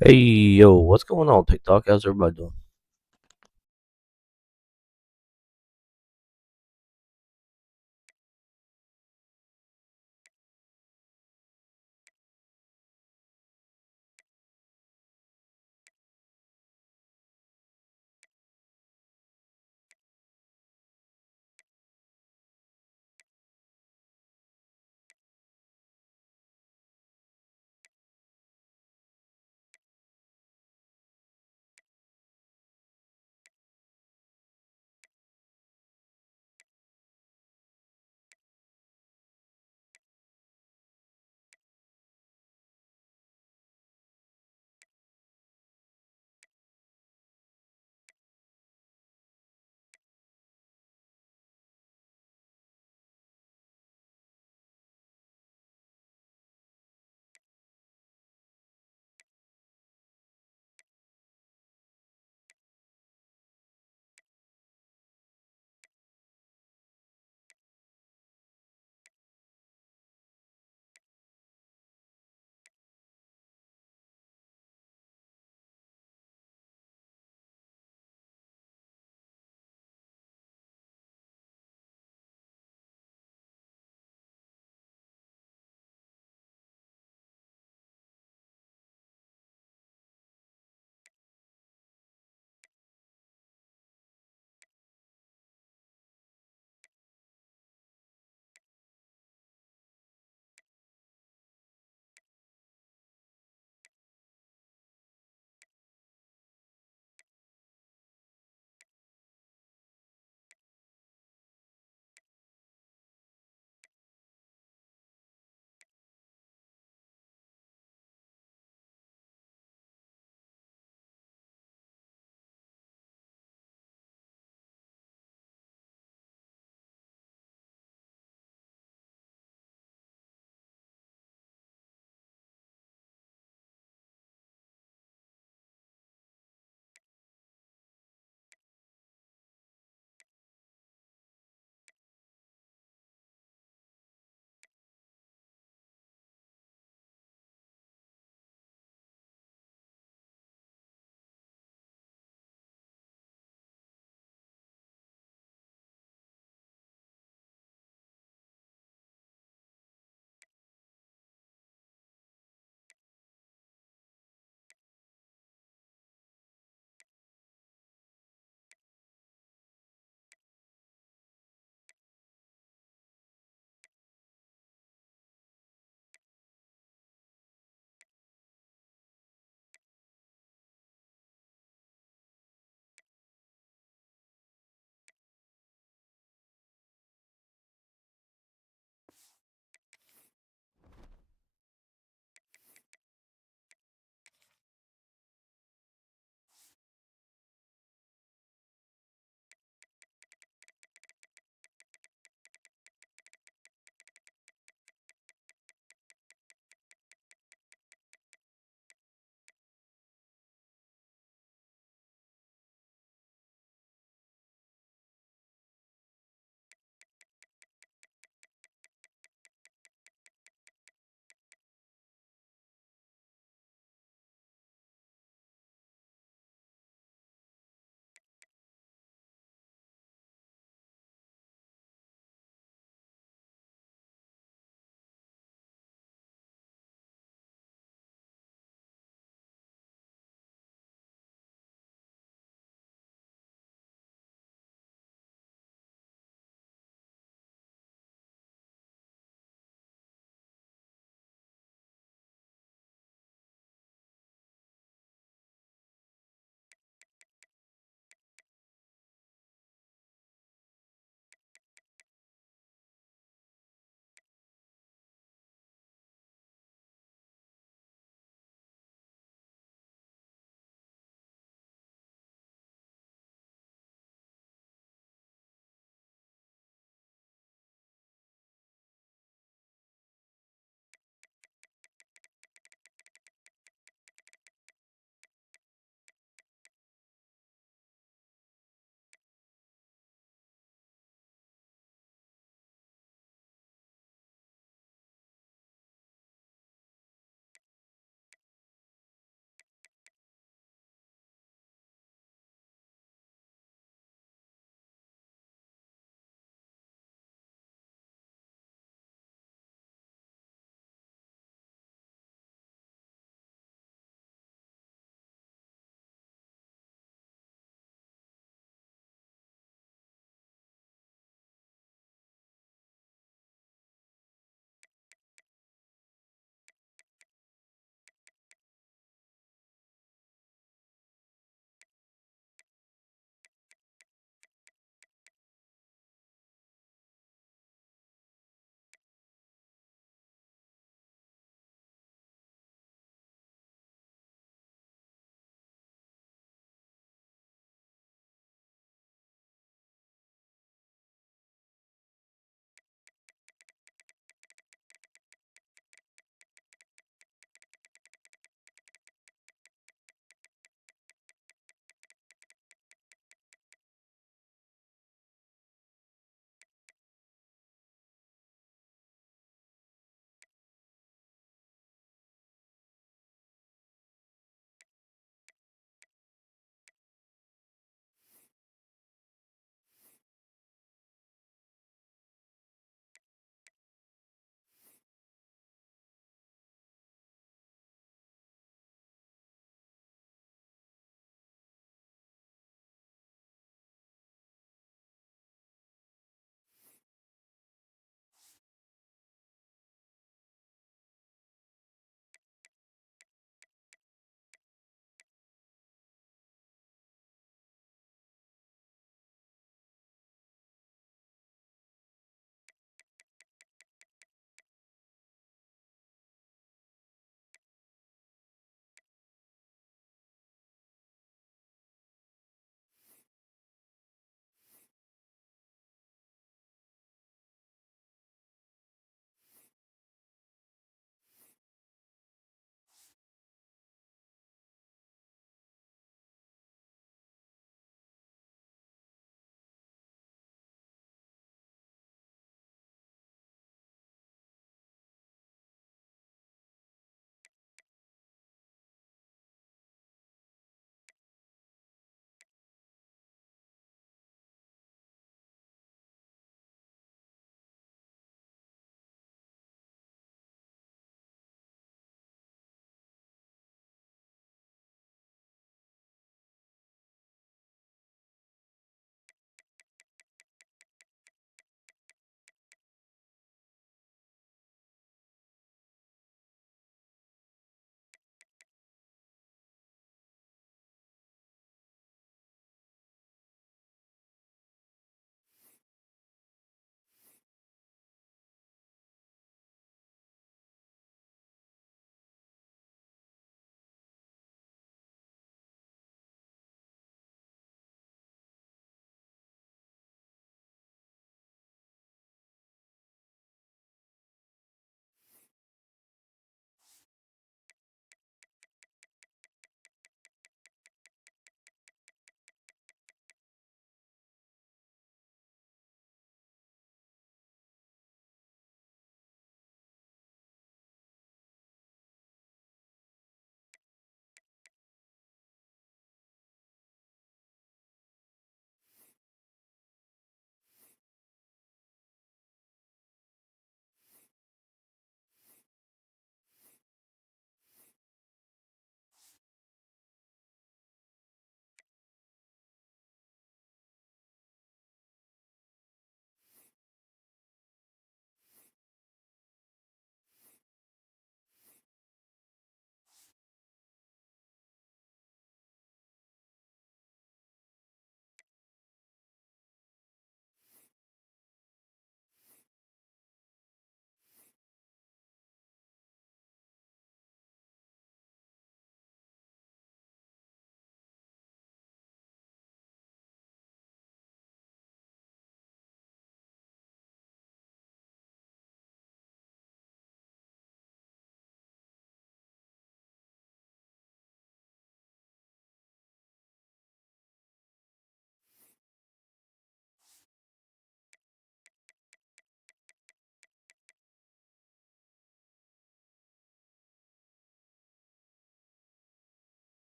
Hey, yo, what's going on, TikTok? How's everybody doing?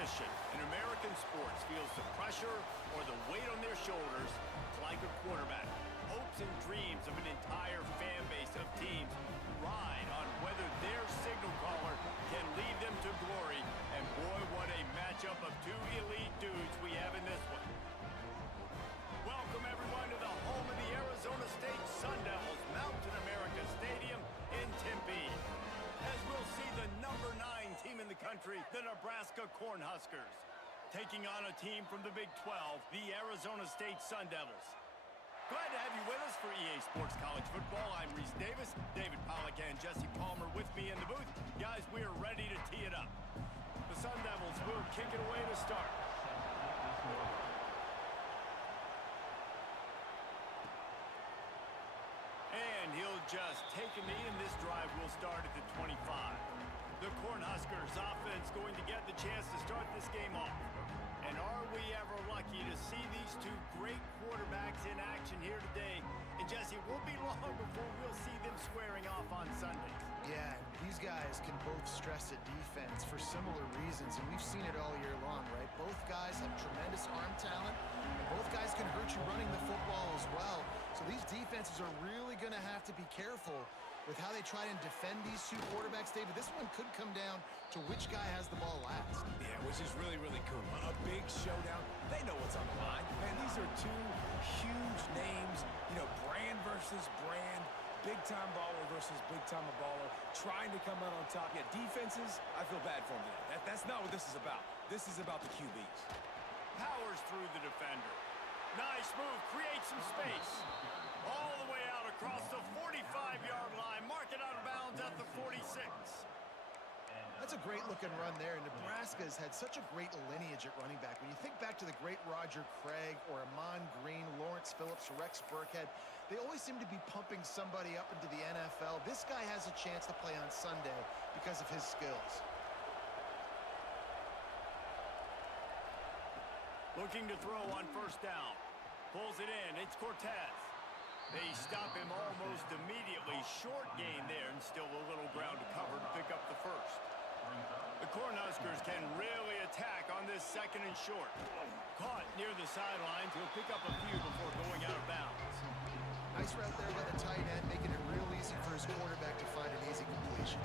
position in American sports feels the pressure or the weight on their shoulders, it's like a quarterback. Hopes and dreams of an entire fan base of teams ride on whether their signal caller can lead them to glory. And boy, what a matchup of two elite dudes we have in this one. Welcome everyone to the home of the Arizona State Sun Devils, Mountain America Stadium in Tempe, as we'll see the number 9 team in the country, the Nebraska Cornhuskers, taking on a team from the Big 12, the Arizona State Sun Devils. Glad to have you with us for EA Sports College Football. I'm Reese Davis, David Pollack and Jesse Palmer with me in the booth. Guys, we are ready to tee it up. The Sun Devils will kick it away to start. And he'll just take a knee, and this drive will start at the 25. The Cornhuskers offense going to get the chance to start this game off. And are we ever lucky to see these two great quarterbacks in action here today? And Jesse, it won't be long before we'll see them squaring off on Sundays. Yeah, these guys can both stress a defense for similar reasons, and we've seen it all year long, right? Both guys have tremendous arm talent, and both guys can hurt you running the football as well. So these defenses are really going to have to be careful with how they try and defend these two quarterbacks, David. This one could come down to which guy has the ball last. Yeah, which is really, really cool. A big showdown. They know what's on the line. Man, these are two huge names, brand versus brand, big-time baller versus big-time baller, trying to come out on top. Yeah, defenses, I feel bad for them today. That's not what this is about. This is about the QBs. Powers through the defender. Nice move, creates some space. All the way out across the 45-yard line. Mark it out of bounds at the 46. That's a great-looking run there. Nebraska's had such a great lineage at running back. When you think back to the great Roger Craig or Amon Green, Lawrence Phillips, Rex Burkhead, they always seem to be pumping somebody up into the NFL. This guy has a chance to play on Sunday because of his skills. Looking to throw on first down. Pulls it in. It's Cortez. They stop him almost immediately. Short gain there, and still a little ground to cover to pick up the first. The Cornhuskers can really attack on this second and short. Caught near the sidelines. He'll pick up a few before going out of bounds. Nice route there by the tight end, making it real easy for his quarterback to find an easy completion.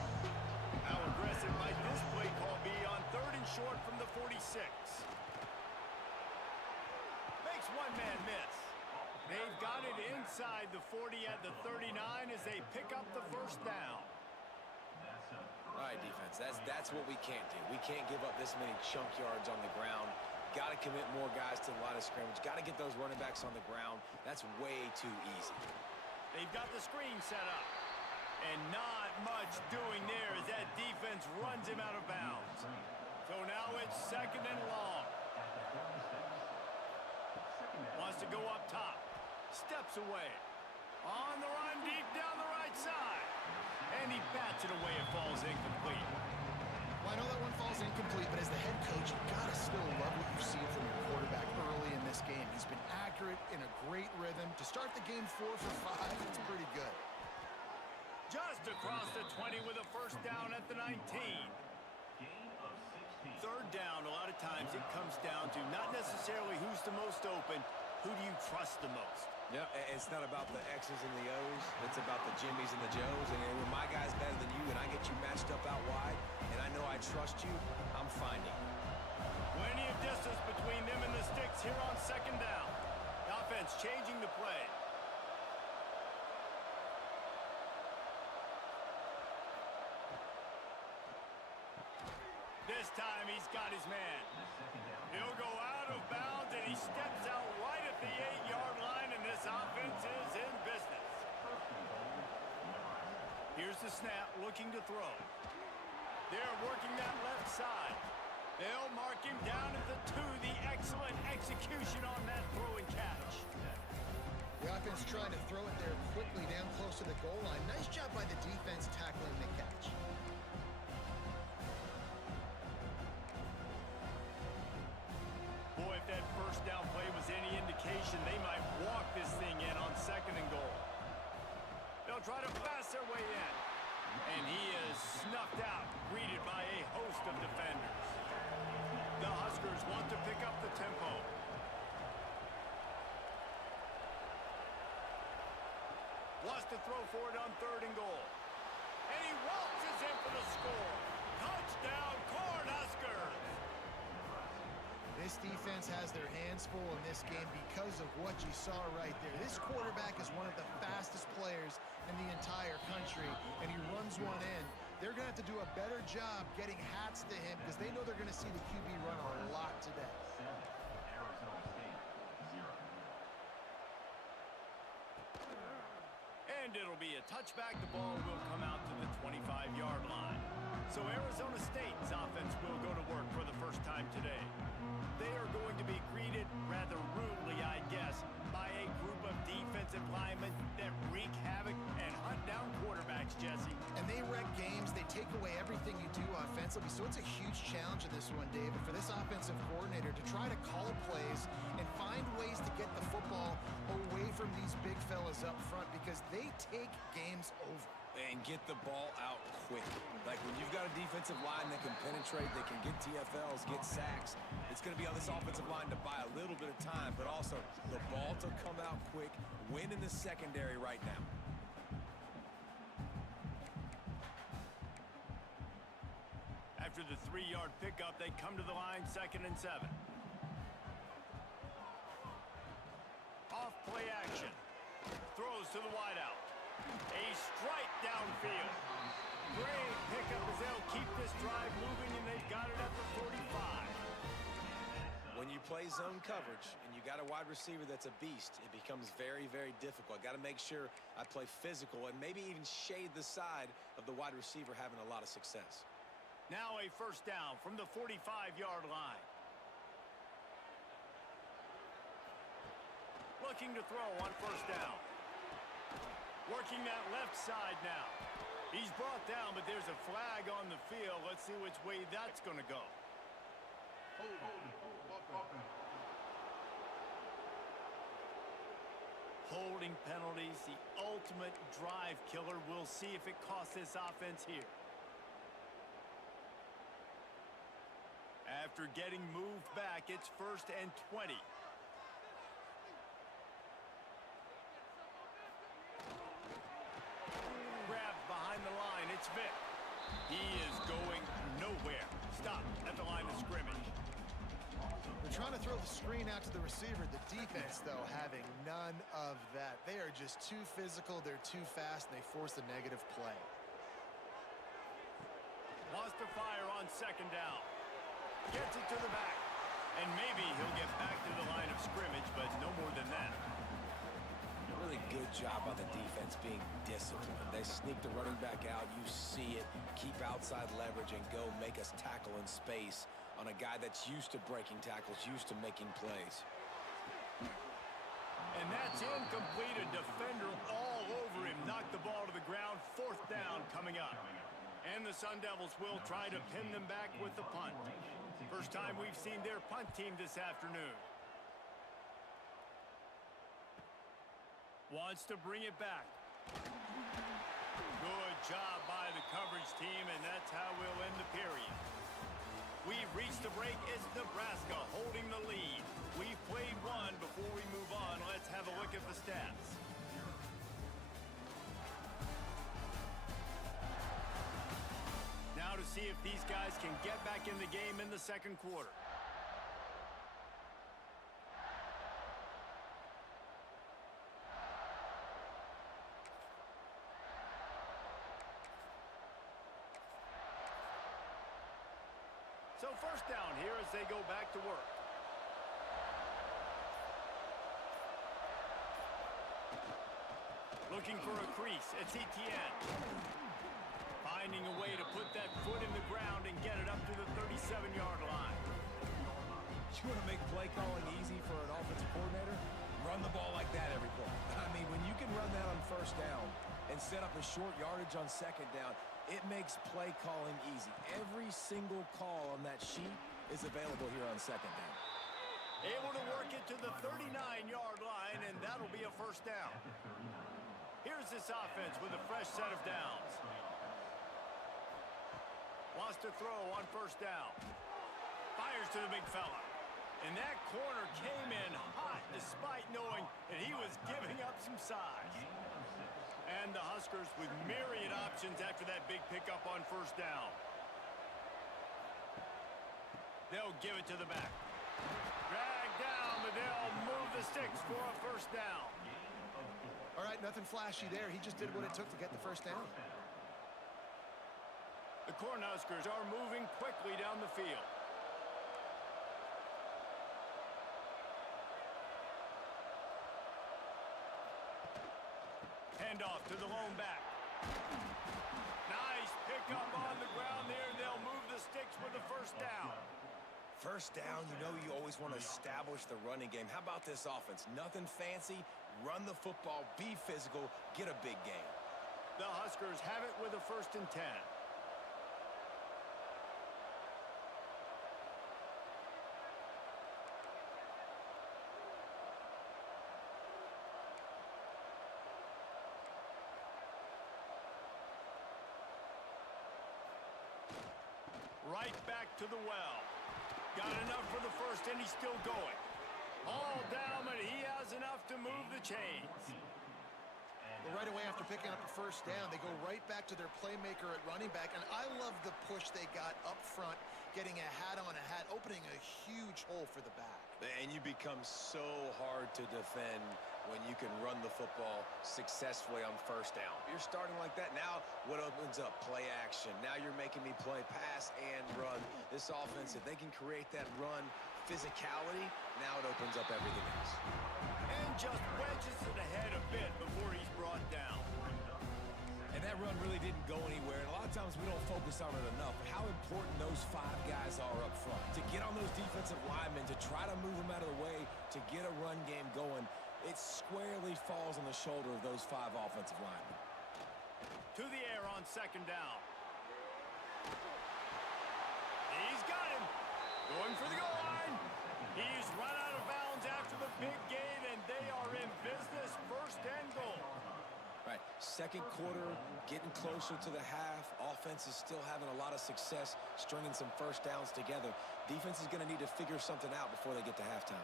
How aggressive might this play call be on third and short from the 46? Makes one man miss. They've got it inside the 40 at the 39 as they pick up the first down. All right, defense, that's what we can't do. We can't give up this many chunk yards on the ground. Got to commit more guys to the line of scrimmage. Got to get those running backs on the ground. That's way too easy. They've got the screen set up. And not much doing there as that defense runs him out of bounds. So now it's second and long. Wants to go up top. Steps away. On the run, deep down the right side. And he bats it away. It falls incomplete. Well, I know that one falls incomplete, but as the head coach, you've got to still love what you've seen from your quarterback early in this game. He's been accurate, in a great rhythm. To start the game 4 for 5, it's pretty good. Just across the 20 with a first down at the 19. Third down, a lot of times it comes down to not necessarily who's the most open, who do you trust the most? Yeah, it's not about the X's and the O's. It's about the Jimmys and the Joes. And when my guy's better than you and I get you matched up out wide and I know I trust you, I'm finding you. Plenty of distance between them and the sticks here on second down. The offense changing the play. This time he's got his man. He'll go out of bounds and he steps out right at the 8-yard line, and this offense is in business. Here's the snap, looking to throw. They're working that left side. They'll mark him down at the 2. The excellent execution on that throw and catch. The offense trying to throw it there quickly down close to the goal line. Nice job by the defense tackling the catch. Boy, if that first down play was any indication, they might walk this thing in on second and goal. They'll try to pass their way in. And he is snuffed out, greeted by a host of defenders. The tempo. Wants to throw for it on 3rd and goal. And he waltzes in for the score. Touchdown, Cornhuskers! This defense has their hands full in this game because of what you saw right there. This quarterback is one of the fastest players in the entire country, and he runs one in. They're going to have to do a better job getting hats to him because they know they're going to see the QB run a lot today. And it'll be a touchback. The ball will come out to the 25-yard line. So Arizona State's offense will go to work for the first time today. They are going to be greeted rather rudely, I guess, by a group of defensive linemen that wreak havoc and hunt down quarterbacks, Jesse. And they wreck games. They take away everything you do offensively. So it's a huge challenge in this one, David, for this offensive coordinator to try to call plays and find ways to get the football away from these big fellas up front because they take games over. And get the ball out quick. Like when you've got a defensive line that can penetrate, that can get TFLs, get sacks, it's going to be on this offensive line to buy a little bit of time, but also the ball to come out quick, win in the secondary right now. After the 3-yard pickup, they come to the line, 2nd and 7. Off play action. Throws to the wideout. A strike downfield. Great pickup as they'll keep this drive moving, and they've got it at the 45. When you play zone coverage and you got a wide receiver that's a beast, it becomes very, very difficult. Got to make sure I play physical and maybe even shade the side of the wide receiver having a lot of success. Now a 1st down from the 45-yard line. Looking to throw on 1st down. Working that left side now. He's brought down, but there's a flag on the field. Let's see which way that's going to go. Holding penalties, the ultimate drive killer. We'll see if it costs this offense here. After getting moved back, it's 1st and 20. Grabbed behind the line, it's Vick. He is going nowhere. Stop at the line of scrimmage. They're trying to throw the screen out to the receiver. The defense, though, having none of that. They are just too physical, they're too fast, and they force a negative play. Wants to fire on 2nd down. Gets it to the back. And maybe he'll get back to the line of scrimmage, but no more than that. Really good job on the defense being disciplined. They sneak the running back out. You see it. Keep outside leverage and go make us tackle in space on a guy that's used to breaking tackles, used to making plays. And that's incomplete. A defender all over him. Knocked the ball to the ground. 4th down coming up. And the Sun Devils will try to pin them back with the punt. First time we've seen their punt team this afternoon. Wants to bring it back. Good job by the coverage team, and that's how we'll end the period. We've reached the break. It's Nebraska holding the lead. We've played one. Before we move on, let's have a look at the stats. Now to see if these guys can get back in the game in the 2nd quarter. So 1st down here as they go back to work. Looking for a crease. It's Etienne. Finding a way to put that foot in the ground and get it up to the 37-yard line. You want to make play calling easy for an offensive coordinator? Run the ball like that every play. I mean, when you can run that on 1st down and set up a short yardage on 2nd down, it makes play calling easy. Every single call on that sheet is available here on 2nd down. Able to work it to the 39-yard line, and that'll be a 1st down. Here's this offense with a fresh set of downs. Wants to throw on 1st down. Fires to the big fella. And that corner came in hot despite knowing that he was giving up some size. And the Huskers with myriad options after that big pickup on first down. They'll give it to the back. Drag down, but they'll move the sticks for a first down. All right, nothing flashy there. He just did what it took to get the first down. The Cornhuskers are moving quickly down the field. Handoff to the lone back. Nice pickup on the ground there. They'll move the sticks with the first down. First down, you know you always want to establish the running game. How about this offense? Nothing fancy. Run the football, be physical, get a big gain. The Huskers have it with a 1st and 10. Right back to the well. Got enough for the first, and he's still going. All down, but he has enough to move the chains. Well, right away after picking up the first down, they go right back to their playmaker at running back. And I love the push they got up front, getting a hat on a hat, opening a huge hole for the back. And you become so hard to defend when you can run the football successfully on first down. You're starting like that. Now what opens up? Play action. Now you're making me play pass and run. This offense, if they can create that run physicality, now it opens up everything else. And just wedges it ahead a bit before he's brought down. And that run really didn't go anywhere. And a lot of times we don't focus on it enough. But how important those 5 guys are up front. To get on those defensive linemen, to try to move them out of the way, to get a run game going, it squarely falls on the shoulder of those 5 offensive linemen. To the air on 2nd down. He's got him. Going for the goal line. He's run out of bounds after the big gain, and they are in business. 1st and goal. Right, 2nd quarter, getting closer to the half. Offense is still having a lot of success stringing some first downs together. Defense is going to need to figure something out before they get to halftime.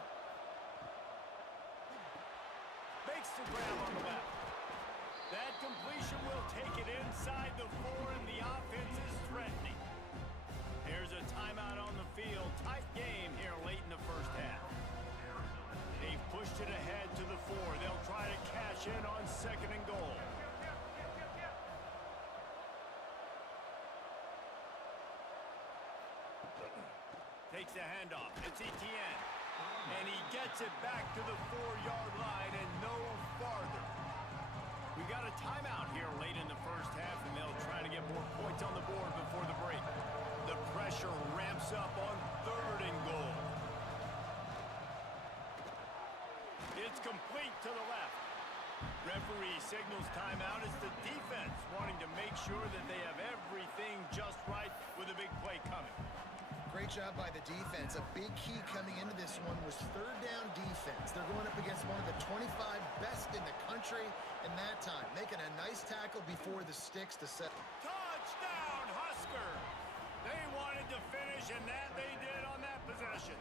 Makes the grab on the left. That completion will take it inside the 4, and the offense is threatening. There's a timeout on the field. Tight game here late in the first half. They've pushed it ahead to the 4. They'll try to cash in on 2nd and goal. Takes the handoff. It's Etienne. And he gets it back to the 4-yard line and no farther. We got a timeout here late in the first half, and they'll try to get more points on the board before the break. The pressure ramps up on 3rd and goal. It's complete to the left. Referee signals timeout. It's the defense wanting to make sure that they have everything just right with a big play coming. Great job by the defense. A big key coming into this one was 3rd down defense. They're going up against one of the 25 best in the country in that time, making a nice tackle before the sticks to set. Touchdown, Husker! They wanted to finish, and that they did on that possession.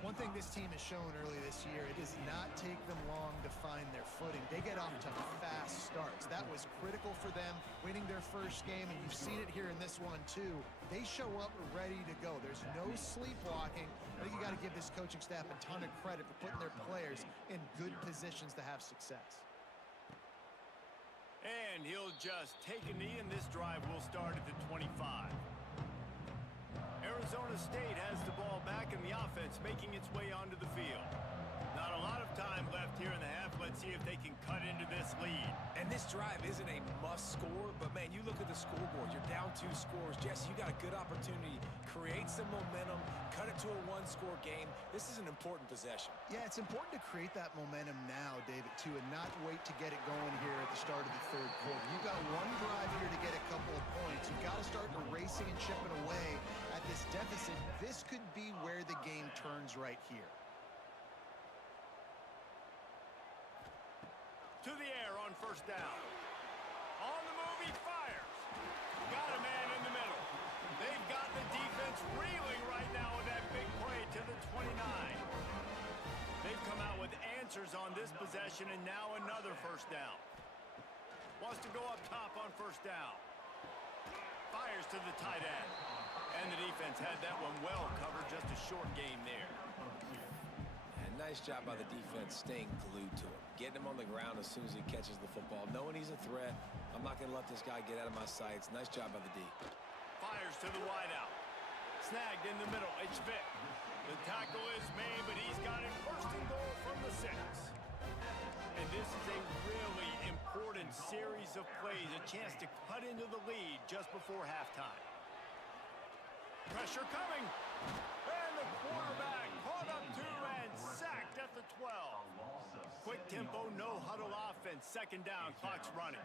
One thing this team has shown early this year, it does not take them long to find their footing. They get off to fast starts. That was critical for them, winning their first game, and you've seen it here in this one too. They show up ready to go. There's no sleepwalking. I think you got to give this coaching staff a ton of credit for putting their players in good positions to have success. And he'll just take a knee, and this drive will start at the 25. Arizona State has the ball back, and the offense making its way onto the field. Not a lot of time left here in the half. Let's see if they can cut into this lead. And this drive isn't a must score, but man, you look at the scoreboard, you're down 2 scores. Jesse, you got a good opportunity. Create some momentum, cut it to a 1-score game. This is an important possession. Yeah, it's important to create that momentum now, David, too, and not wait to get it going here at the start of the 3rd quarter. You've got one drive here to get a couple of points. You've got to start erasing and chipping away at this deficit, this could be where the game turns right here. To the air on first down. On the move, he fires. Got a man in the middle. They've got the defense reeling right now with that big play to the 29. They've come out with answers on this possession, and now another first down. Wants to go up top on first down. Fires to the tight end. And the defense had that one well covered, just a short game there. And nice job by the defense staying glued to him. Getting him on the ground as soon as he catches the football. Knowing he's a threat, I'm not going to let this guy get out of my sights. Nice job by the D. Fires to the wideout. Snagged in the middle. It's Vick. The tackle is made, but he's got it first and goal from the 6. And this is a really important series of plays, a chance to cut into the lead just before halftime. Pressure coming. And the quarterback caught up to and sacked at the 12. Quick tempo, no huddle offense. Second down, clock's running.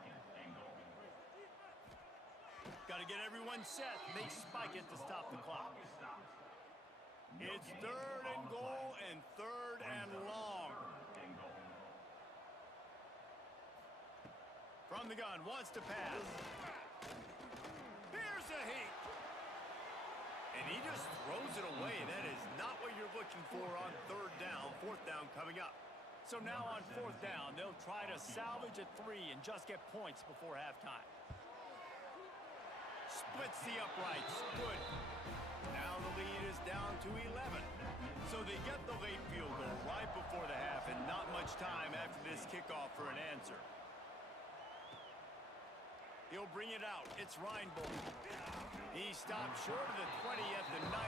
Got to get everyone set. They spike it to stop the clock. It's third and goal and third and long. From the gun, wants to pass. Here's a heat. And he just throws it away. That is not what you're looking for on third down. Fourth down coming up. So now on fourth down, they'll try to salvage a 3 and just get points before halftime. Splits the uprights. Good. Now the lead is down to 11. So they get the late field goal right before the half, and not much time after this kickoff for an answer. He'll bring it out. It's Reinbold. He stopped short of the 20 at the 19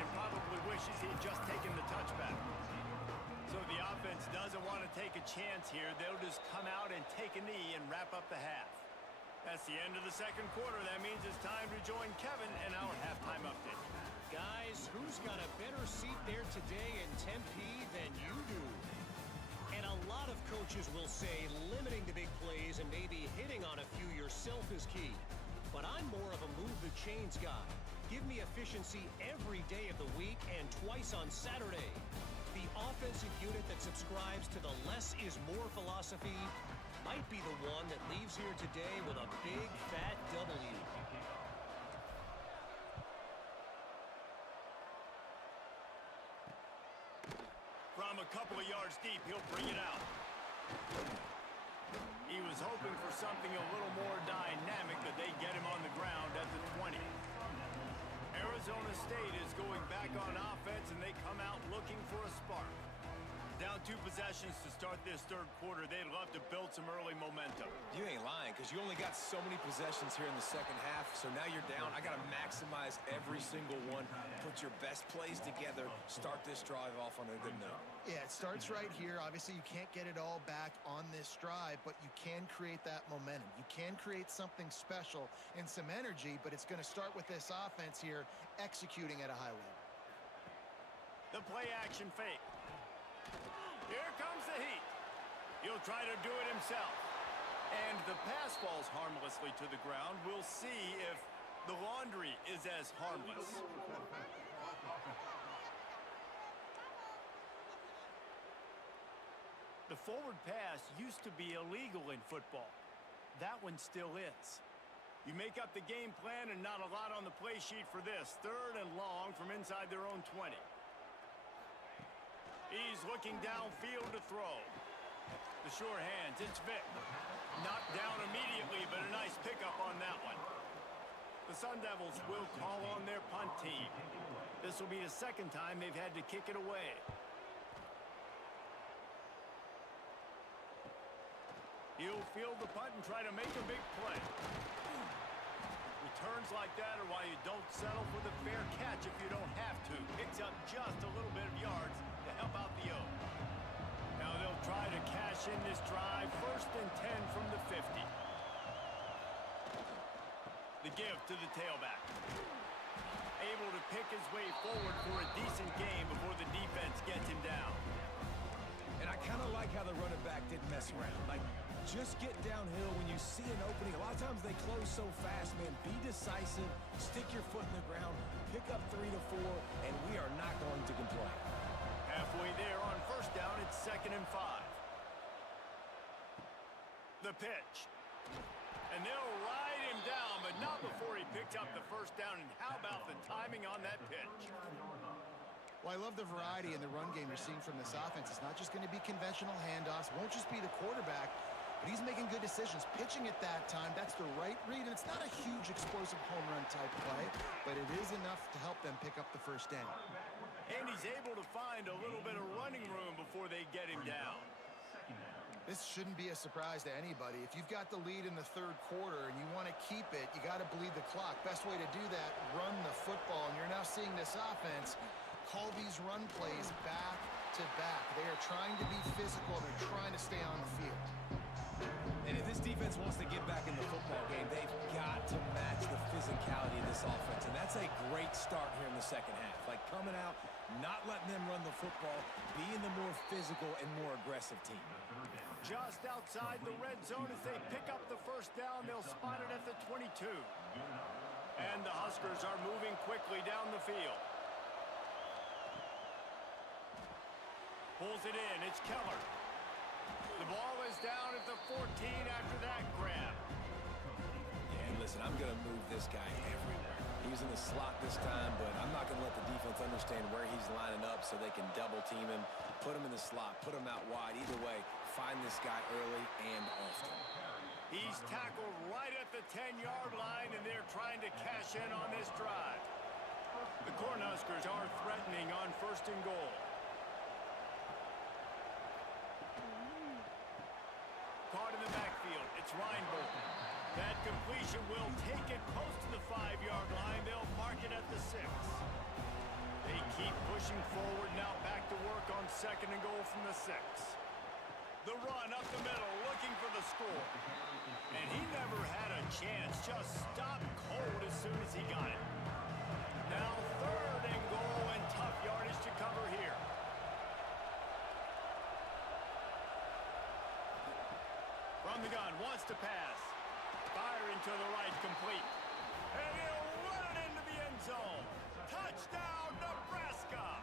and probably wishes he'd just taken the touchback. So the offense doesn't want to take a chance here. They'll just come out and take a knee and wrap up the half. That's the end of the second quarter. That means it's time to join Kevin and our halftime update. Guys, who's got a better seat there today in Tempe than you do? And a lot of coaches will say limiting the big plays and maybe hitting on a few yourself is key. But I'm more of a move the chains guy. Give me efficiency every day of the week and twice on Saturday. The offensive unit that subscribes to the less is more philosophy might be the one that leaves here today with a big fat W. From a couple of yards deep, he'll bring it out. He was hoping for something a little more dynamic, but they get him on the ground at the 20. Arizona State is going back on offense, and they come out looking for a spark. Down 2 possessions to start this third quarter. They'd love to build some early momentum. You ain't lying, because you only got so many possessions here in the second half, so now you're down. I got to maximize every single one, put your best plays together, start this drive off on a good note. Yeah, it starts right here. Obviously, you can't get it all back on this drive, but you can create that momentum. You can create something special and some energy, but it's going to start with this offense here executing at a high level. The play action fake. Here comes the heat. He'll try to do it himself. And the pass falls harmlessly to the ground. We'll see if the laundry is as harmless. The forward pass used to be illegal in football. That one still is. You make up the game plan and not a lot on the play sheet for this. Third and long from inside their own 20. He's looking downfield to throw. The sure hands, it's Vick. Knocked down immediately, but a nice pickup on that one. The Sun Devils will call on their punt team. This will be the second time they've had to kick it away. He'll field the punt and try to make a big play. Returns like that are why you don't settle for the fair catch if you don't have to. Picks up just a little bit of yards to help out the O. Now they'll try to cash in this drive. First and 10 from the 50. The give to the tailback. Able to pick his way forward for a decent game before the defense gets him down. And I kind of like how the running back didn't mess around. Like, just get downhill when you see an opening. A lot of times they close so fast, man. Be decisive, stick your foot in the ground, pick up 3 to 4, and we are not going to complain. Halfway there on first down, it's 2nd and 5. The pitch. And they'll ride him down, but not before he picked up the first down. And how about the timing on that pitch? Well, I love the variety in the run game you're seeing from this offense. It's not just going to be conventional handoffs. Won't just be the quarterback, but he's making good decisions. Pitching at that time, that's the right read. And it's not a huge explosive home run type play, but it is enough to help them pick up the first down. And he's able to find a little bit of running room before they get him down. This shouldn't be a surprise to anybody. If you've got the lead in the third quarter and you want to keep it, you got to bleed the clock. Best way to do that, run the football. And you're now seeing this offense call these run plays back to back. They are trying to be physical. They're trying to stay on the field. And if this defense wants to get back in the football game, they've got to match the physicality of this offense. And that's a great start here in the second half. Like coming out, not letting them run the football, being the more physical and more aggressive team. Just outside the red zone as they pick up the first down. They'll spot it at the 22. And the Huskers are moving quickly down the field. Pulls it in. It's Keller. The ball is down at the 14 after that grab. And listen, I'm going to move this guy everywhere. He's in the slot this time, but I'm not going to let the defense understand where he's lining up so they can double team him, put him in the slot, put him out wide. Either way, find this guy early and often. He's tackled right at the 10-yard line, and they're trying to cash in on this drive. The Cornhuskers are threatening on 1st and goal. Caught in the backfield. It's Reinbold. That completion will take it close to the 5-yard line. They'll mark it at the 6. They keep pushing forward, now back to work on 2nd and goal from the 6. The run up the middle, looking for the score. And he never had a chance, just stopped cold as soon as he got it. Now 3rd and goal and tough yardage to cover here. From the gun, wants to pass. Firing to the right, complete. And he'll run it into the end zone. Touchdown, Nebraska!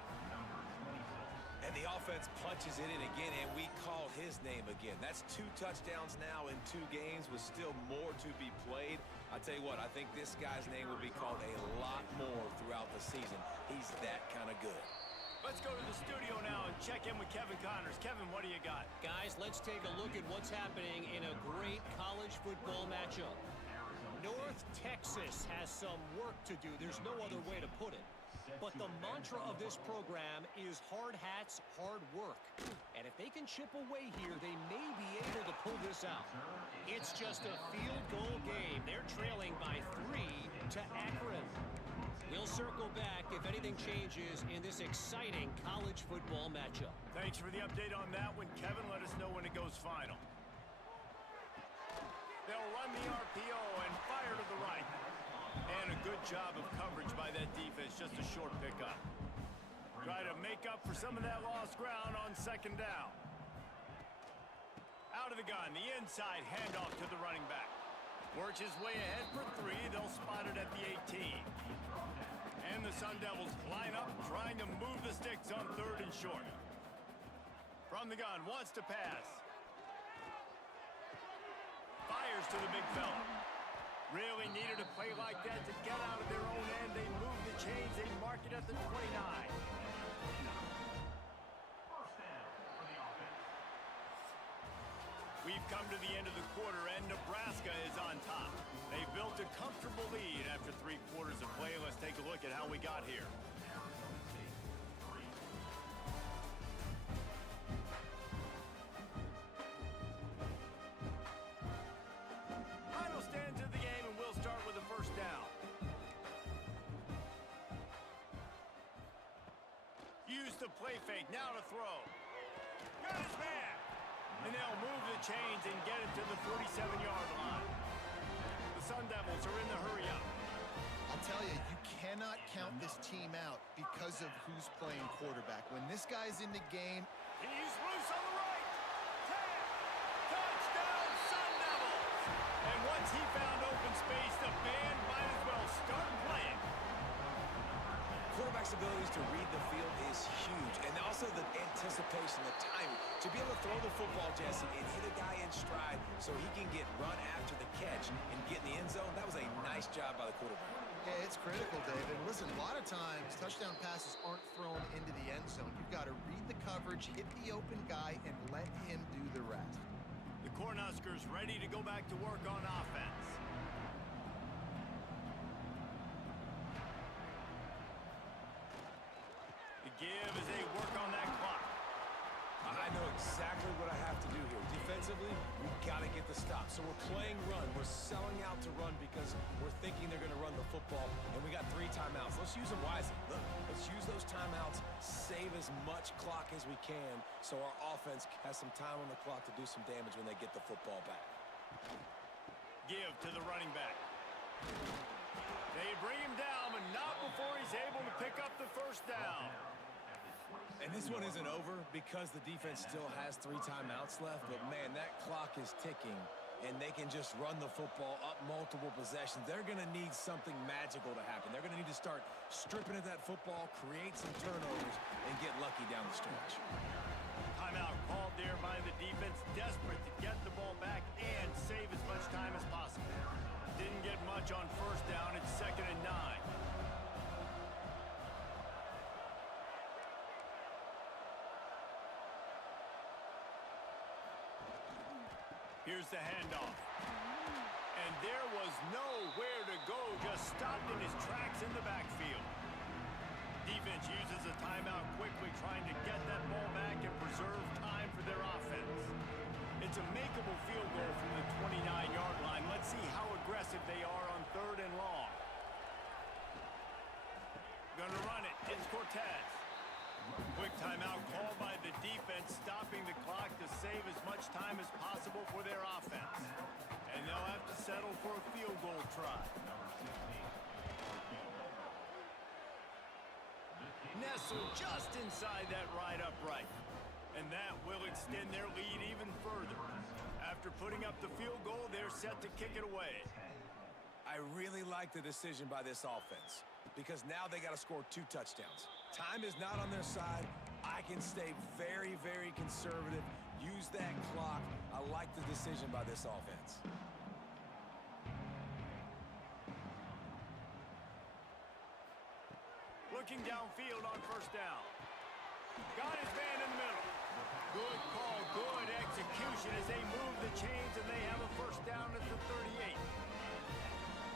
And the offense punches it in again, and we call his name again. That's 2 touchdowns now in 2 games with still more to be played. I tell you what, I think this guy's name will be called a lot more throughout the season. He's that kind of good. Let's go to the studio now and check in with Kevin Connors. Kevin, what do you got? Guys, let's take a look at what's happening in a great college football matchup. North Texas has some work to do. There's no other way to put it. But the mantra of this program is hard hats, hard work. And if they can chip away here, they may be able to pull this out. It's just a field goal game. They're trailing by 3 to Akron. We'll circle back if anything changes in this exciting college football matchup. Thanks for the update on that one, Kevin. Let us know when it goes final. They'll run the RPO and fire to the right. And a good job of coverage by that defense, just a short pickup. Try to make up for some of that lost ground on 2nd down. Out of the gun, the inside handoff to the running back. Works his way ahead for 3. They'll spot it at the 18. And the Sun Devils line up, trying to move the sticks on 3rd and short. From the gun, wants to pass. Fires to the big fella. Really needed a play like that to get out of their own end. They move the chains. They mark it at the 29. We've come to the end of the quarter, and Nebraska is on top. They built a comfortable lead after 3 quarters of play. Let's take a look at how we got here. Final stands of the game, and we'll start with the first down. Use the play fake, now to throw. Got his man! And they'll move the chains and get it to the 47-yard line. The Sun Devils are in the hurry-up. I'll tell you, you cannot count this team out because of who's playing quarterback. When this guy's in the game, He's loose on the right. 10. Touchdown, Sun Devils! And once he found open space, the band might as well abilities to read the field is huge. And also the anticipation, the timing. To be able to throw the football, Jesse, and hit a guy in stride so he can get run after the catch and get in the end zone, that was a nice job by the quarterback. Yeah, it's critical, David. Listen, a lot of times touchdown passes aren't thrown into the end zone. You've got to read the coverage, hit the open guy, and let him do the rest. The Cornhuskers ready to go back to work on offense. The give as they work on that clock. I know exactly what I have to do here. Defensively, we've got to get the stop. So we're playing run. We're selling out to run because we're thinking they're going to run the football, and we got 3 timeouts. Let's use them wisely. Look, let's use those timeouts, save as much clock as we can so our offense has some time on the clock to do some damage when they get the football back. Give to the running back. They bring him down, but not before he's able to pick up the first down. And this one isn't over because the defense still has 3 timeouts left, but man, that clock is ticking, and they can just run the football up multiple possessions. They're going to need something magical to happen. They're going to need to start stripping at that football, create some turnovers, and get lucky down the stretch. Timeout called there by the defense, desperate to get the ball back and save as much time as possible. Didn't get much on first down. It's 2nd and 9. Here's the handoff. And there was nowhere to go, just stopped in his tracks in the backfield. Defense uses a timeout quickly, trying to get that ball back and preserve time for their offense. It's a makeable field goal from the 29-yard line. Let's see how aggressive they are on 3rd and long. Gonna run it. It's Cortez. Quick timeout called by the defense, stopping the clock to save as much time as possible for their offense. And they'll have to settle for a field goal try. Nestled just inside that right upright. And that will extend their lead even further. After putting up the field goal, they're set to kick it away. I really like the decision by this offense because now they got to score 2 touchdowns. Time is not on their side. I can stay very, very conservative, use that clock. I like the decision by this offense. Looking downfield on first down. Got his man in the middle. Good call, good execution as they move the chains and they have a first down at the 38.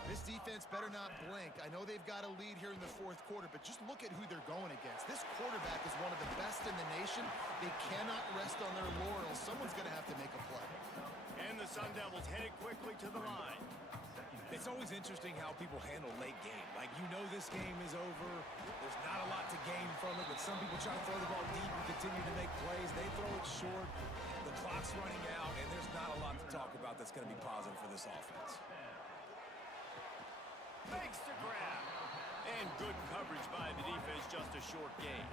This defense better not blink. I know they've got a lead here in the 4th quarter, but just look at who they're going against. This quarterback is one of the best in the nation. They cannot rest on their laurels. Someone's going to have to make a play. And the Sun Devils headed quickly to the line. It's always interesting how people handle late game. Like, you know this game is over. There's not a lot to gain from it, but some people try to throw the ball deep and continue to make plays. They throw it short. The clock's running out, and there's not a lot to talk about that's going to be positive for this offense. Makes the grab. And good coverage by the defense, just a short gain.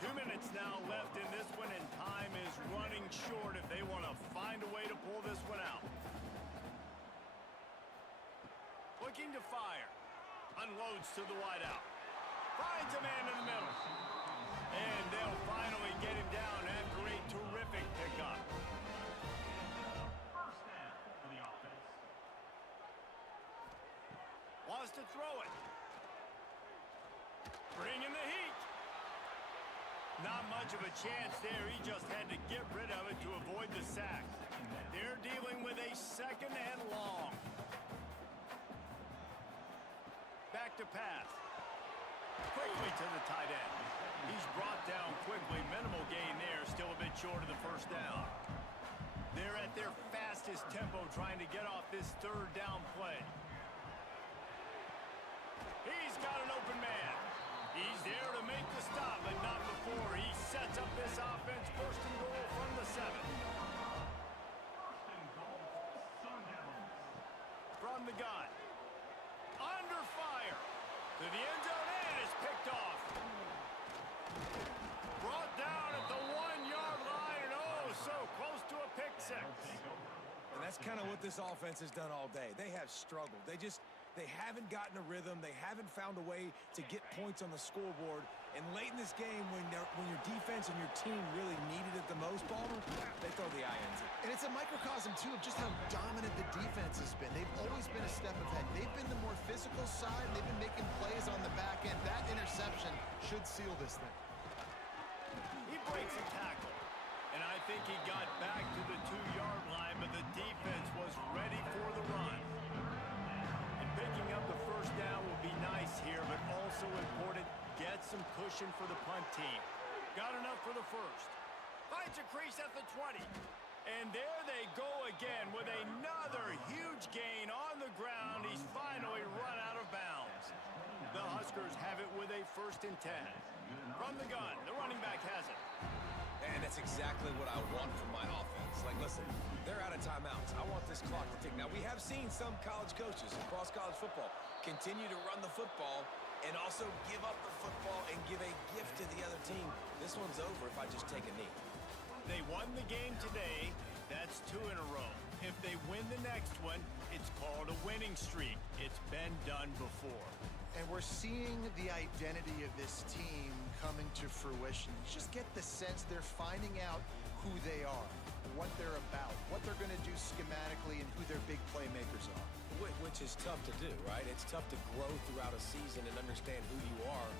2 minutes now left in this one, and time is running short if they want to find a way to pull this one out. Looking to fire. Unloads to the wideout. Finds a man in the middle. And they'll finally get him down after a terrific pickup. Wants to throw it. Bringing the heat. Not much of a chance there. He just had to get rid of it to avoid the sack. They're dealing with a 2nd and long. Back to pass. Quickly to the tight end. He's brought down quickly. Minimal gain there. Still a bit short of the first down. They're at their fastest tempo trying to get off this 3rd down play. He's got an open man. He's there to make the stop, but not before. He sets up this offense. 1st and goal from the 7. From the gun. Under fire. To the end zone and is picked off. Brought down at the 1-yard line and oh, so close to a pick 6. And that's kind of what this offense has done all day. They have struggled. They just They haven't gotten a rhythm. They haven't found a way to get points on the scoreboard. And late in this game, when your defense and your team really needed it the most, Balmer, they throw the INT. And it's a microcosm, too, of just how dominant the defense has been. They've always been a step ahead. They've been the more physical side, and they've been making plays on the back end. That interception should seal this thing. He breaks a tackle, and I think he got back to the 2-yard line, but the defense was ready for the run. And picking up the first down will be nice here, but also important, get some cushion for the punt team. Got enough for the first. Finds a crease at the 20. And there they go again with another huge gain on the ground. He's finally run out of bounds. The Huskers have it with a 1st and 10. From the gun, the running back has it. And that's exactly what I want from my offense. Like, listen, they're out of timeouts. I want this clock to tick. Now, we have seen some college coaches across college football continue to run the football and also give up the football and give a gift to the other team. This one's over if I just take a knee. They won the game today. That's 2 in a row. If they win the next one, it's called a winning streak. It's been done before. And we're seeing the identity of this team coming to fruition. You just get the sense they're finding out who they are, what they're about, what they're going to do schematically, and who their big playmakers are. Which is tough to do, right? It's tough to grow throughout a season and understand who you are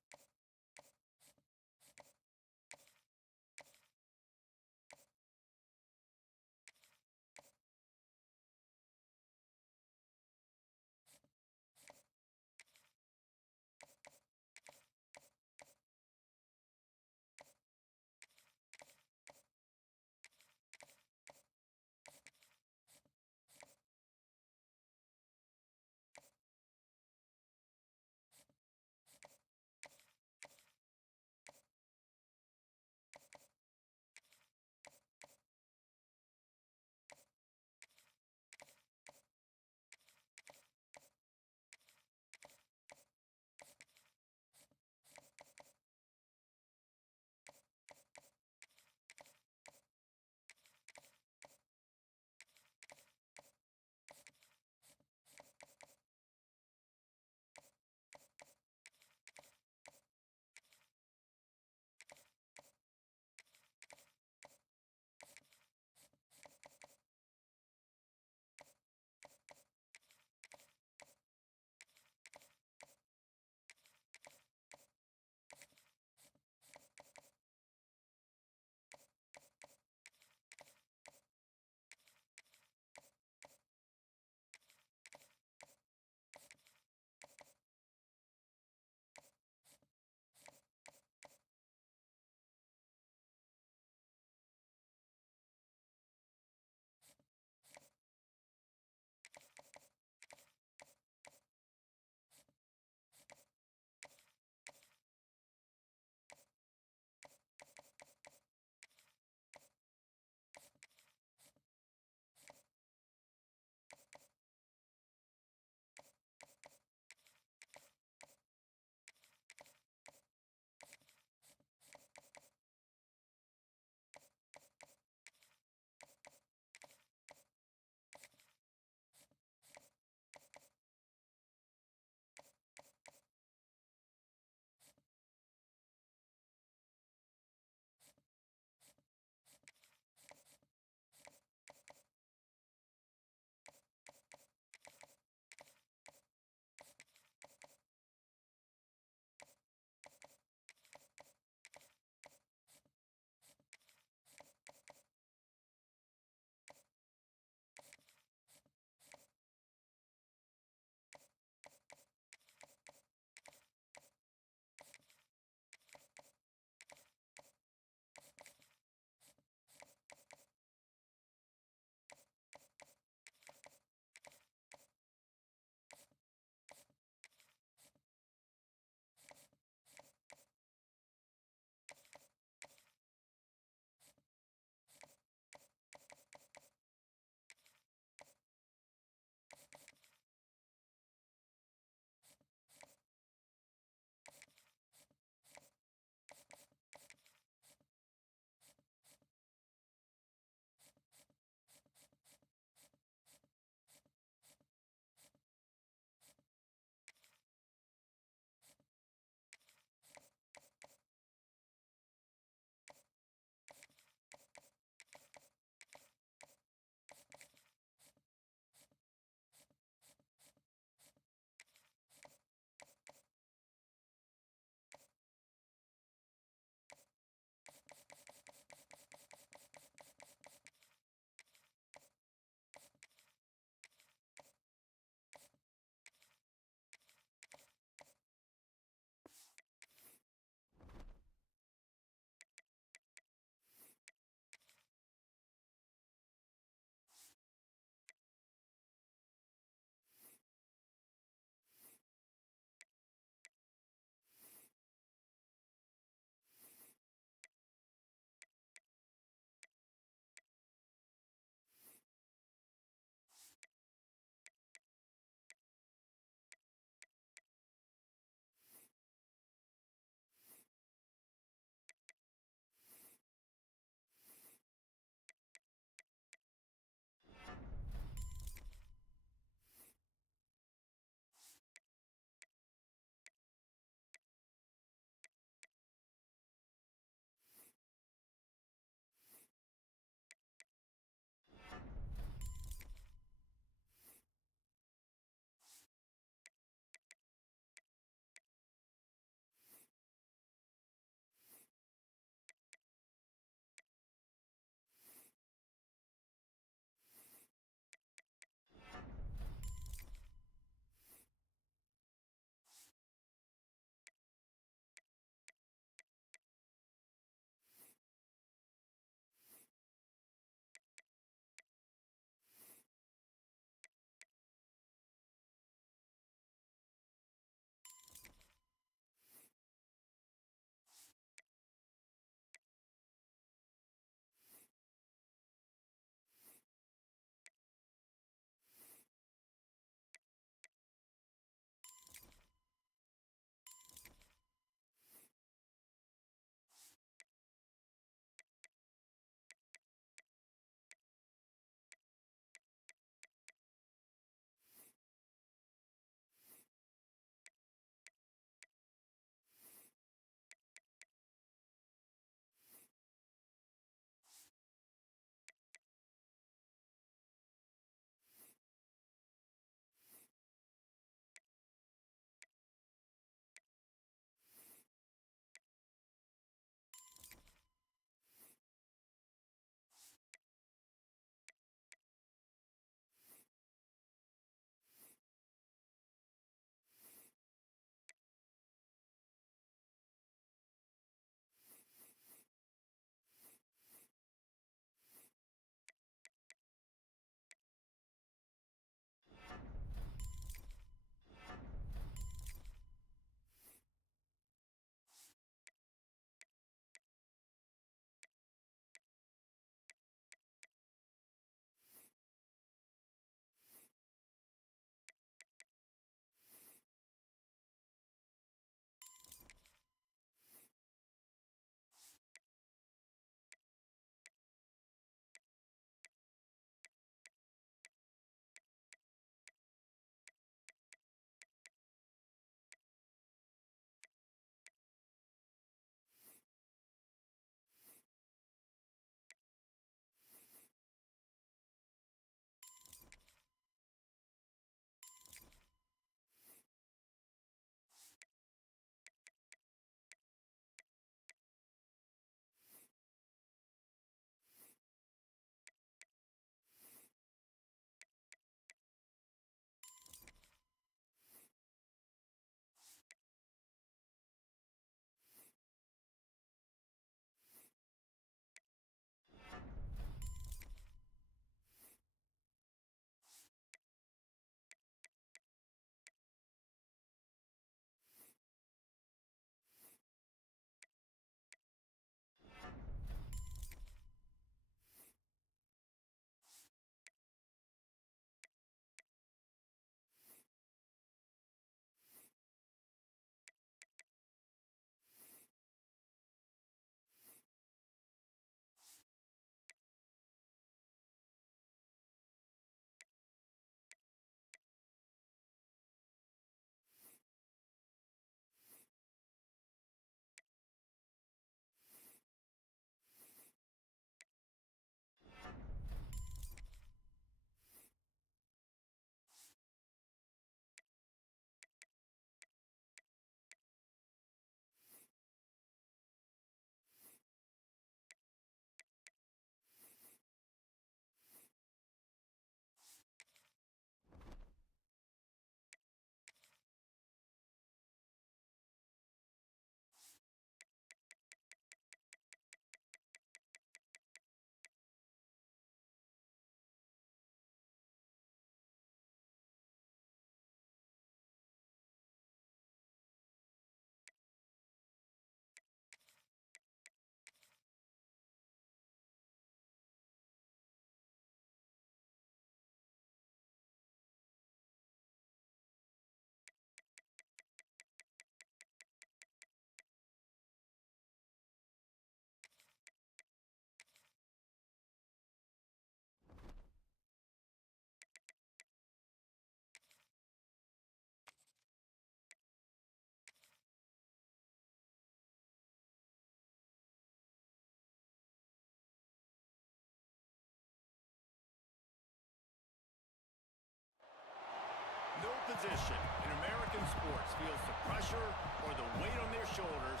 position in American sports feels the pressure or the weight on their shoulders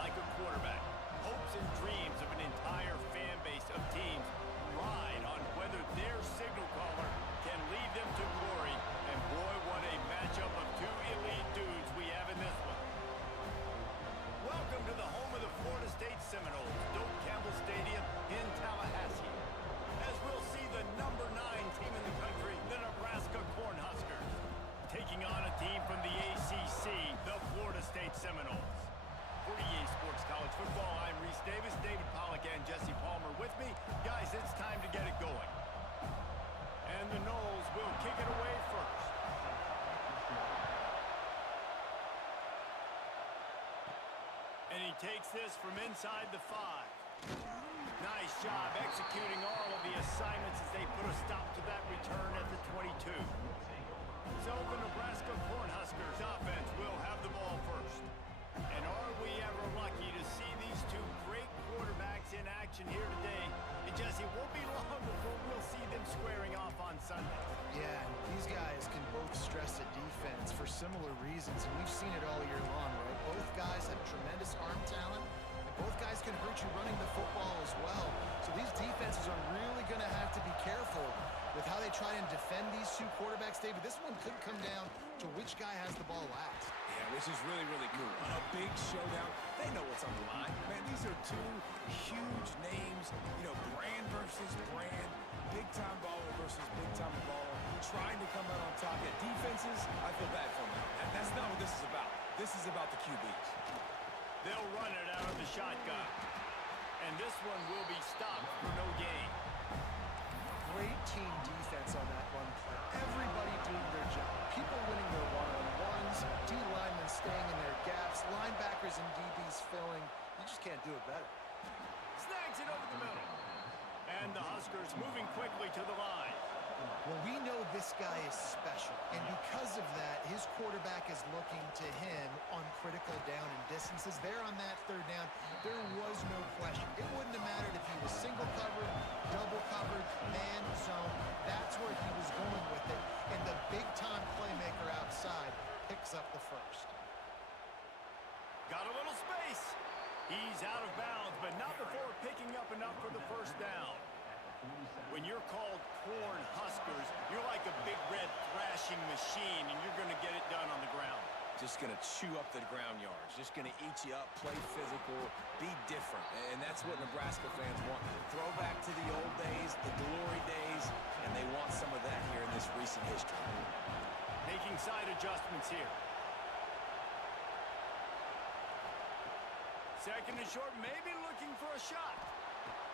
like a quarterback. Hopes and dreams of an entire fan base of teams ride on whether their signal caller can lead them to glory. And boy, what a matchup of two elite dudes we have in this one. Welcome to the home of the Florida State Seminoles, Doak Campbell Stadium in Tallahassee, as we'll see the number 9 team in the country, the Nebraska Cornhuskers, taking on a team from the ACC, the Florida State Seminoles. For EA Sports College Football, I'm Reese Davis, David Pollack, and Jesse Palmer with me. Guys, it's time to get it going. And the Noles will kick it away first. And he takes this from inside the 5. Nice job executing all of the assignments as they put a stop to that return at the 22. So the Nebraska Cornhuskers offense will have the ball first. And are we ever lucky to see these two great quarterbacks in action here today? And Jesse, it won't be long before we'll see them squaring off on Sunday. Yeah, these guys can both stress a defense for similar reasons, and we've seen it all year long, right? Both guys have tremendous arm talent, and both guys can hurt you running the football as well. So these defenses are really going to have to be careful with how they try and defend these two quarterbacks, David. This one could come down to which guy has the ball last. Yeah, which is really, really cool. A big showdown. They know what's on the line. Man, these are two huge names. You know, brand versus brand. Big-time baller versus big-time baller. Trying to come out on top. Yeah, defenses, I feel bad for them. That's not what this is about. This is about the QBs. They'll run it out of the shotgun. And this one will be stopped for no gain. Great team defense on that one play. Everybody doing their job. People winning their one-on-ones, D-linemen staying in their gaps, linebackers and DBs filling. You just can't do it better. Snags it over the middle. And the Huskers moving quickly to the line. Well, we know this guy is special, and because of that, his quarterback is looking to him on critical down and distances. There on that third down, there was no question. It wouldn't have mattered if he was single covered, double covered, man, zone. That's where he was going with it, and the big-time playmaker outside picks up the first. Got a little space. He's out of bounds, but not before picking up enough for the first down. When you're called Corn Huskers, you're like a big red thrashing machine, and you're going to get it done on the ground. Just going to chew up the ground yards. Just going to eat you up, play physical, be different. And that's what Nebraska fans want. Throw back to the old days, the glory days, and they want some of that here in this recent history. Making side adjustments here. Second and short, maybe looking for a shot.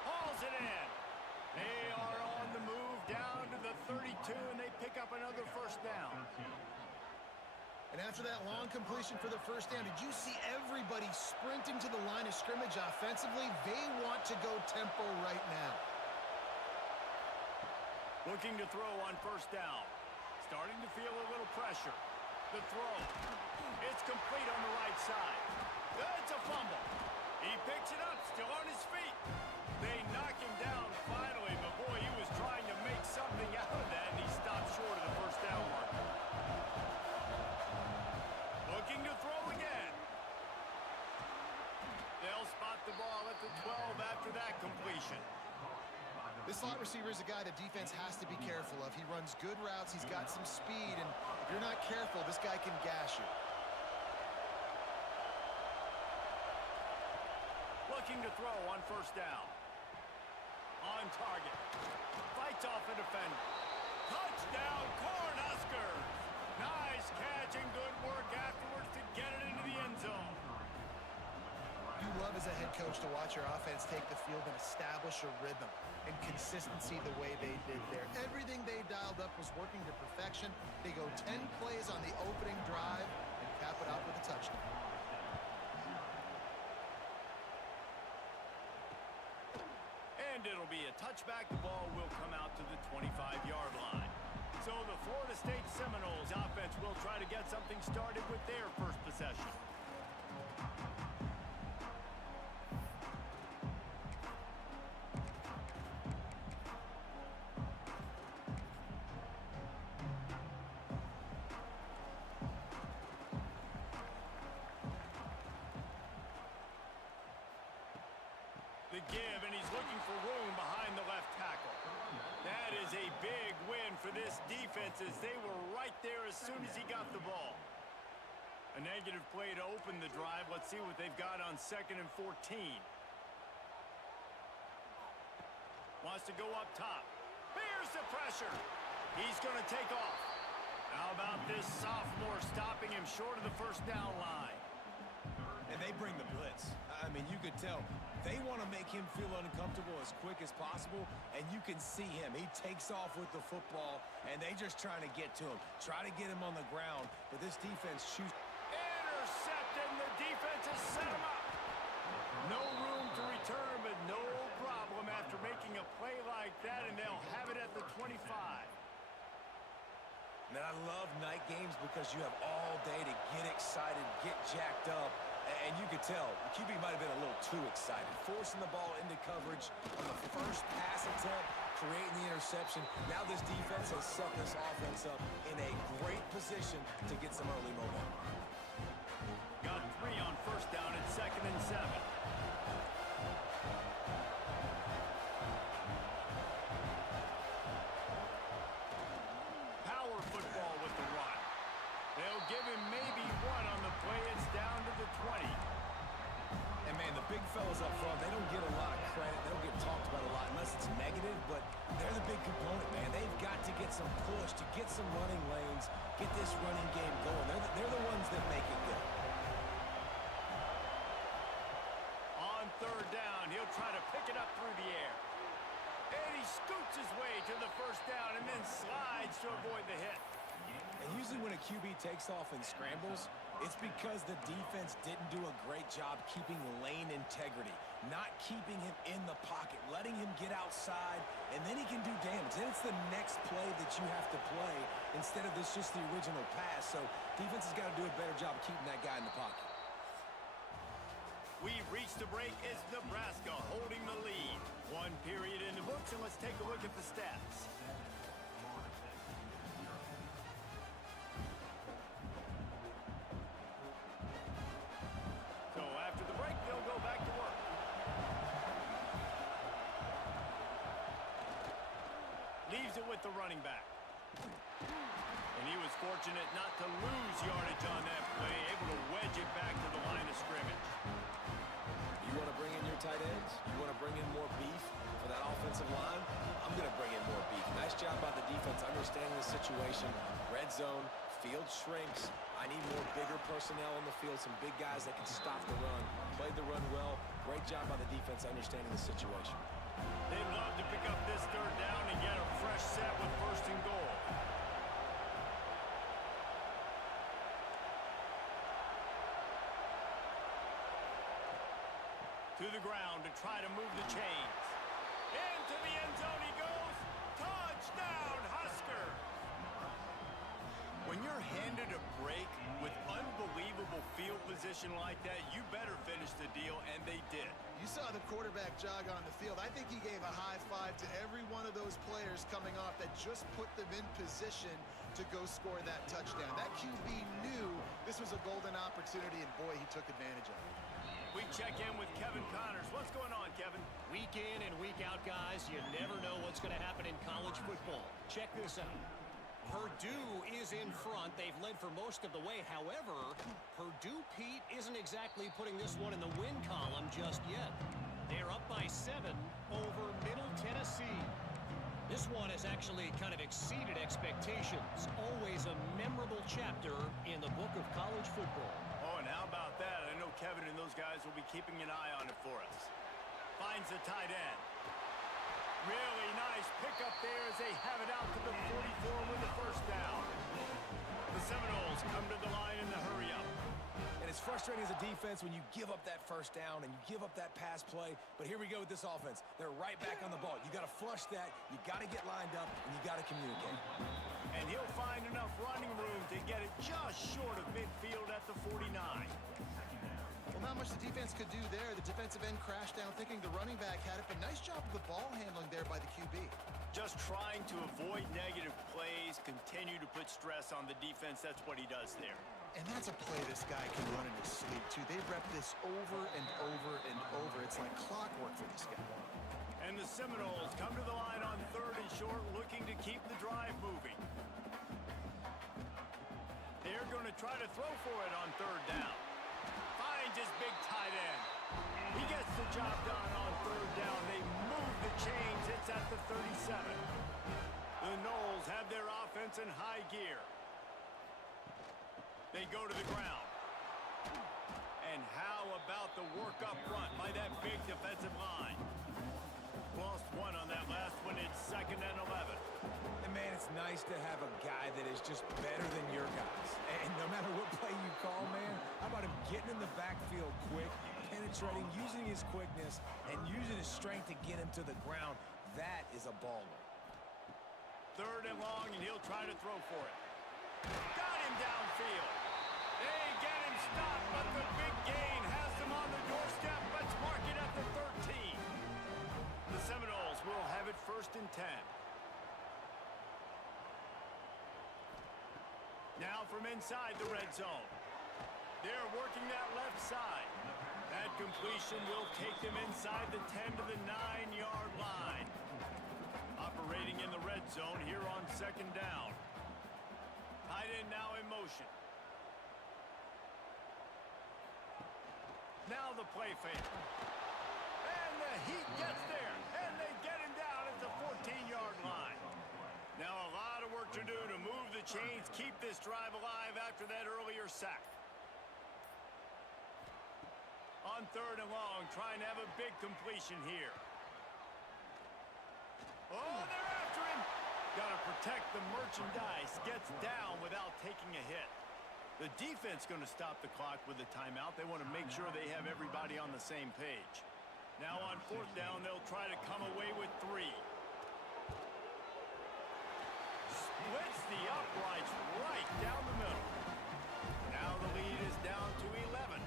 Hauls it in. They are on the move down to the 32, and they pick up another first down. And after that long completion for the first down, did you see everybody sprinting to the line of scrimmage offensively? They want to go tempo right now. Looking to throw on first down. Starting to feel a little pressure. The throw. It's complete on the right side. It's a fumble. He picks it up, still on his feet. They knock him down finally, but boy, he was trying to make something out of that, and he stopped short of the first down mark. Looking to throw again. They'll spot the ball at the 12 after that completion. This slot receiver is a guy the defense has to be careful of. He runs good routes, he's got some speed, and if you're not careful, this guy can gash you. Looking to throw on first down. On target. Fights off a defender. Touchdown, Cornhuskers! Nice catch and good work afterwards to get it into the end zone. You love as a head coach to watch your offense take the field and establish a rhythm and consistency the way they did there. Everything they dialed up was working to perfection. They go 10 plays on the opening drive and cap it off with a touchdown. And it'll be a touchback. The ball will come out to the 25-yard line. So the Florida State Seminoles offense will try to get something started with their first possession. is a big win for this defense as they were right there as soon as he got the ball. A negative play to open the drive. Let's see what they've got on 2nd and 14. Wants to go up top. Here's the pressure. He's going to take off. How about this sophomore stopping him short of the first down line? And they bring the blitz. I mean, you could tell they want to make him feel uncomfortable as quick as possible, and you can see him. He takes off with the football, and they just trying to get to him, try to get him on the ground, but this defense shoots. Intercepted, and the defense has set him up. No room to return, but no problem after making a play like that, and they'll have it at the 25. Man, I love night games because you have all day to get excited, get jacked up, and you could tell the QB might have been a little too excited, forcing the ball into coverage on the first pass attempt, creating the interception. Now this defense has set this offense up in a great position to get some early momentum. Got 3 on first down at 2nd and 7. Power football with the run. They'll give him maybe 1 on the play. It's down to the 20. And, man, the big fellas up front, they don't get a lot of credit. They don't get talked about a lot unless it's negative, but they're the big component, man. They've got to get some push, to get some running lanes, get this running game going. They're the ones that make it go. On 3rd down, he'll try to pick it up through the air. And he scoots his way to the first down and then slides to avoid the hit. And usually when a QB takes off and scrambles, it's because the defense didn't do a great job keeping lane integrity, not keeping him in the pocket, letting him get outside, and then he can do damage. Then it's the next play that you have to play instead of this just the original pass. So defense has got to do a better job of keeping that guy in the pocket. We've reached the break. It's Nebraska holding the lead. 1 period in the books, and let's take a look at the stats. So after the break, they'll go back to work. Leaves it with the running back. And he was fortunate not to lose yardage on that play, able to wedge it back to the line of scrimmage. You want to bring in your tight ends? You want to bring in more beef for that offensive line? I'm going to bring in more beef. Nice job by the defense understanding the situation. Red zone, field shrinks. I need more bigger personnel on the field, some big guys that can stop the run. Played the run well. Great job by the defense understanding the situation. They'd love to pick up this 3rd down and get a fresh set with 1st and goal. To the ground to try to move the chains. Into the end zone he goes. Touchdown, Huskers! When you're handed a break with unbelievable field position like that, you better finish the deal, and they did. You saw the quarterback jog on the field. I think he gave a high five to every one of those players coming off that just put them in position to go score that touchdown. That QB knew this was a golden opportunity, and boy, he took advantage of it. We check in with Kevin Connors. What's going on, Kevin? Week in and week out, guys, you never know what's going to happen in college football. Check this out. Purdue is in front. They've led for most of the way. However, Purdue, Pete, isn't exactly putting this one in the win column just yet. They're up by 7 over Middle Tennessee. This one has actually kind of exceeded expectations. Always a memorable chapter in the book of college football. Oh, and how about that? I know Kevin and those guys will be keeping an eye on it for us. Finds the tight end. Really nice pickup there as they have it out to the 44 with the 1st down. The Seminoles come to the line in the hurry-up. And it's frustrating as a defense when you give up that 1st down and you give up that pass play. But here we go with this offense. They're right back on the ball. You got to flush that. You got to get lined up, and you got to communicate. And he'll find enough running room to get it just short of midfield at the 49. Well, not much the defense could do there. The defensive end crashed down thinking the running back had it, but nice job of the ball handling there by the QB. Just trying to avoid negative plays, continue to put stress on the defense. That's what he does there. And that's a play this guy can run in his sleep, too. They rep this over and over and over. It's like clockwork for this guy. And And the Seminoles come to the line on 3rd and short, looking to keep the drive moving. They're going to try to throw for it on 3rd down. Finds his big tight end. He gets the job done on 3rd down. They move the chains. It's at the 37. The Noles have their offense in high gear. They go to the ground. And how about the work up front by that big defensive line? Lost one on that last one. It's 2nd and 11. And man, it's nice to have a guy that is just better than your guys. And no matter what play you call, man, how about him getting in the backfield quick, penetrating, using his quickness, and using his strength to get him to the ground? That is a baller. 3rd and long, and he'll try to throw for it. Got him downfield. They get him stopped, but the big gain has them on the doorstep. Let's mark it at the 13. The Seminoles will have it 1st and 10. Now from inside the red zone. They're working that left side. That completion will take them inside the 10 to the 9-yard line. Operating in the red zone here on 2nd down. Tight end now in motion. Now the play fake. And the Heat gets there. And they get him down at the 14-yard line. Now a lot of work to do to move the chains, keep this drive alive after that earlier sack. On 3rd and long, trying to have a big completion here. Oh, they're after him. Got to protect the merchandise. Gets down without taking a hit. The defense going to stop the clock with a timeout. They want to make sure they have everybody on the same page. Now on 4th down, they'll try to come away with 3. Splits the uprights right down the middle. Now the lead is down to 11.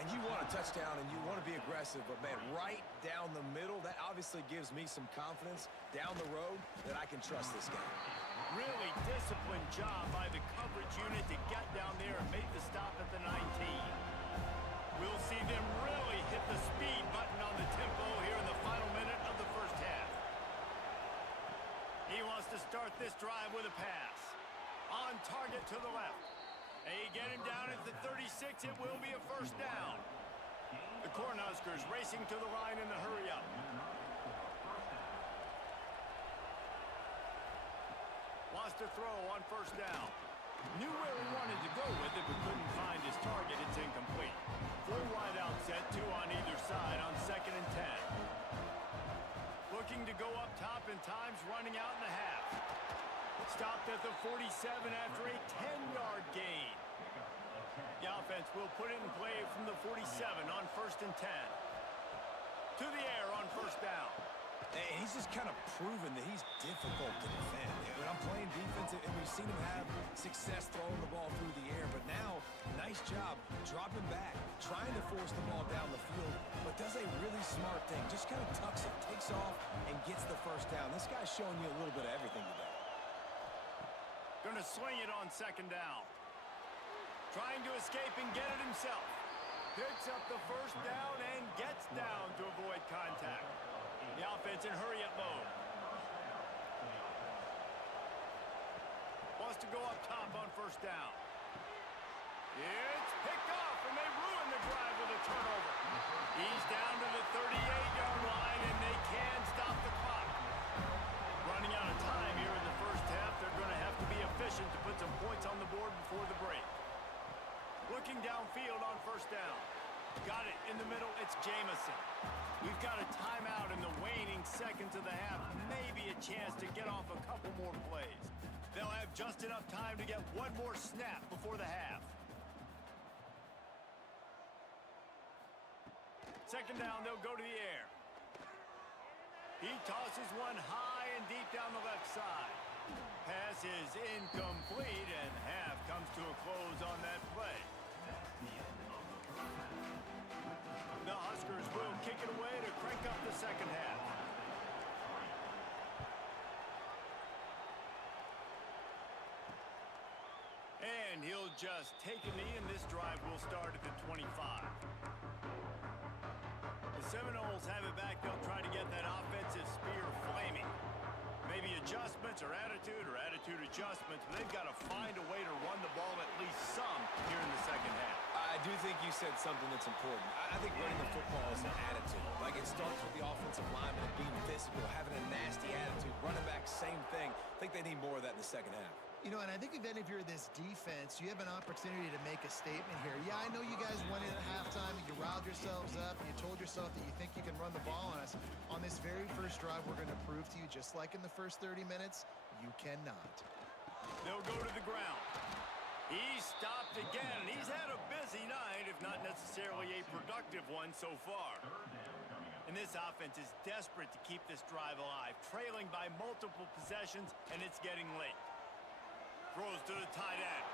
And you want a touchdown and you want to be aggressive, but man, right down the middle, that obviously gives me some confidence down the road that I can trust this guy. Really disciplined job by the coverage unit to get down there and make the stop at the 19. We'll see them really hit the speed button on the tempo here in the final minute of the first half. He wants to start this drive with a pass. On target to the left. They get him down at the 36. It will be a 1st down. The Cornhuskers racing to the line in the hurry-up. Wants to throw on 1st down. Knew where he wanted to go with it, but couldn't find his target. It's incomplete. Full wide out set, 2 on either side on 2nd and 10. Looking to go up top in times, running out in the half. Stopped at the 47 after a 10-yard gain. The offense will put it in play from the 47 on 1st and 10. To the air on 1st down. And he's just kind of proven that he's difficult to defend. When I'm playing defense, and we've seen him have success throwing the ball through the air, but now, nice job dropping back, trying to force the ball down the field, but does a really smart thing. Just kind of tucks it, takes off, and gets the 1st down. This guy's showing you a little bit of everything today. Going to swing it on 2nd down. Trying to escape and get it himself. Picks up the 1st down and gets down to avoid contact. The offense in hurry-up mode. Wants to go up top on 1st down. It's picked off, and they ruin the drive with a turnover. He's down to the 38-yard line, and they can stop the clock. Running out of time here in the first half. They're going to have to be efficient to put some points on the board before the break. Looking downfield on 1st down. Got it in the middle. It's Jamison. We've got a timeout in the waning seconds of the half. Maybe a chance to get off a couple more plays. They'll have just enough time to get one more snap before the half. 2nd down, they'll go to the air. He tosses one high and deep down the left side. Pass is incomplete, and half comes to a close on that play. The Huskers will kick it away to crank up the second half. And he'll just take a knee, and this drive will start at the 25. The Seminoles have it back. They'll try to get that offensive spear flaming. Maybe adjustments or attitude adjustments, but they've got to find a way to run the ball at least some here in the second half. I do think you said something that's important. I think running the football is an attitude. Like, it starts with the offensive lineman and being physical, having a nasty attitude. Running back, same thing. I think they need more of that in the second half. You know, and I think even if you're this defense, you have an opportunity to make a statement here. Yeah, I know you guys went in at halftime and you riled yourselves up and you told yourself that you think you can run the ball on us. On this very first drive, we're going to prove to you, just like in the first 30 minutes, you cannot. They'll go to the ground. He's stopped again. He's had a busy night, if not necessarily a productive one so far. And this offense is desperate to keep this drive alive, trailing by multiple possessions, and it's getting late. Throws to the tight end.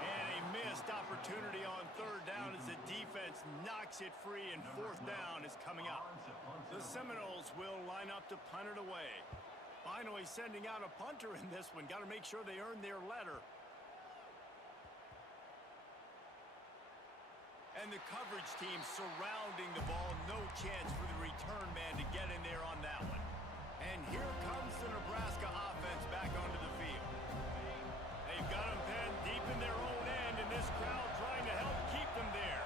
And a missed opportunity on third down as the defense knocks it free, and fourth down is coming up. The Seminoles will line up to punt it away. Finally sending out a punter in this one. Got to make sure they earn their letter. And the coverage team surrounding the ball. No chance for the return man to get in there on that one. And here comes the Nebraska offense back onto the field. They've got them penned deep in their own end, and this crowd trying to help keep them there.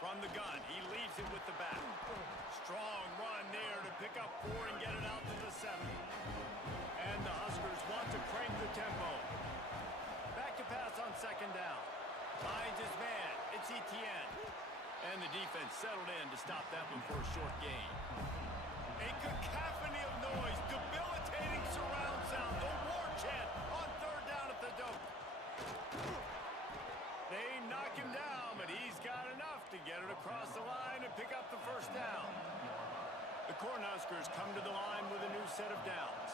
From the gun, he leaves it with the back. Strong run there to pick up 4 and get it out to the 7. And the Huskers want to crank the tempo. Back to pass on second down. Finds his man. It's Etienne. And the defense settled in to stop that one for a short gain. A cacophony of noise, debilitating surround sound, the war chant on third down at the dope. They knock him down, but he's got enough to get it across the line and pick up the first down. The Cornhuskers come to the line with a new set of downs.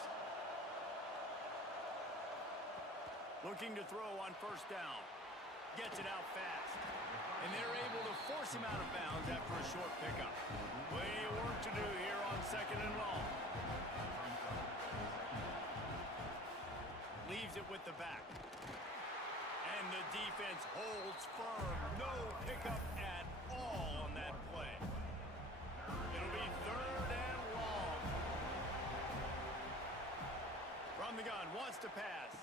Looking to throw on first down. Gets it out fast. And they're able to force him out of bounds after a short pickup. Plenty of work to do here on second and long. Leaves it with the back. And the defense holds firm. No pickup at all on that play. It'll be third and long. From the gun, wants to pass.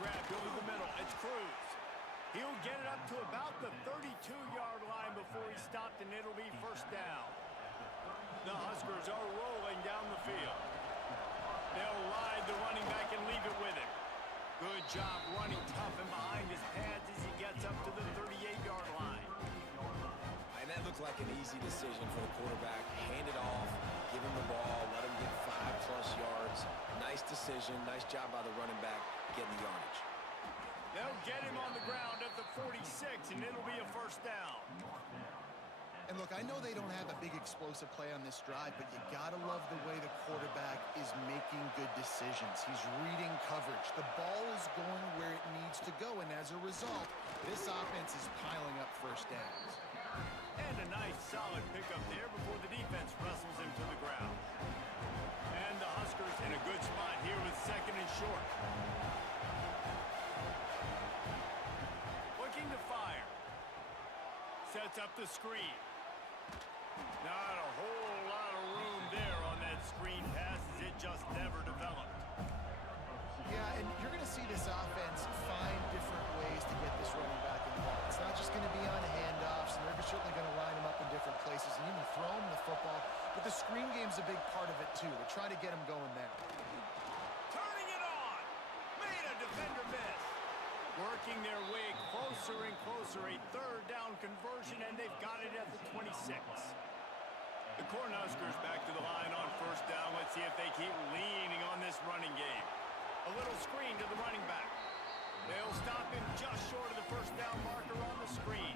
Grabbed over the middle. It's Cruz. He'll get it up to about the 32-yard line before he's stopped, and it'll be first down. The Huskers are rolling down the field. They'll ride the running back and leave it with him. Good job running tough and behind his pads as he gets up to the 38-yard line. And that looked like an easy decision for the quarterback. Hand it off, give him the ball, let him get 5+ yards. Nice decision, nice job by the running back getting the yardage. They'll get him on the ground at the 46, and it'll be a first down. And look, I know they don't have a big explosive play on this drive, but you gotta love the way the quarterback is making good decisions. He's reading coverage. The ball is going where it needs to go, and as a result, this offense is piling up first downs. And a nice solid pickup there before the defense wrestles him to the ground. And the Huskers in a good spot here with second and short. Looking to fire. Sets up the screen. Not a whole lot of room there on that screen pass as it just never developed. Yeah, and you're going to see this offense find different ways to get this running back involved. It's not just going to be on handoffs, and they're certainly going to line him up in different places and even throw him the football. But the screen game's a big part of it, too. They're trying to get him going there. Turning it on. Made a defender miss. Working their way closer and closer. A third down conversion, and they've got it at the 26. The Cornhuskers back to the line on first down. Let's see if they keep leaning on this running game. A little screen to the running back. They'll stop him just short of the first down marker on the screen.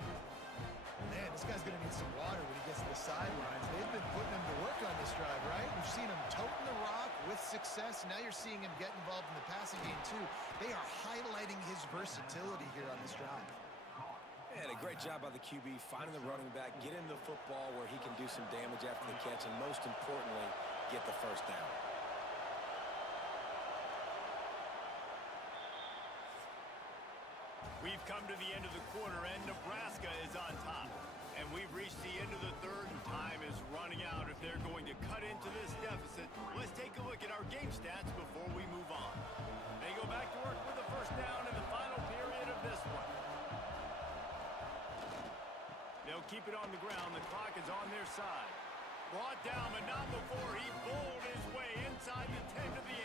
Man, this guy's going to need some water when he gets to the sidelines. They've been putting him to work on this drive, right? We've seen him toting the rock with success. Now you're seeing him get involved in the passing game, too. They are highlighting his versatility here on this drive. And a great job by the QB, finding the running back, get him the football where he can do some damage after the catch, and most importantly, get the first down. We've come to the end of the quarter, and Nebraska is on top. And we've reached the end of the third, and time is running out if they're going to cut into this deficit. Let's take a look at our game stats before we move on. They go back to work with the first down in the final period of this one. They'll keep it on the ground. The clock is on their side. Brought down, but not before he bowled his way inside the 10 to the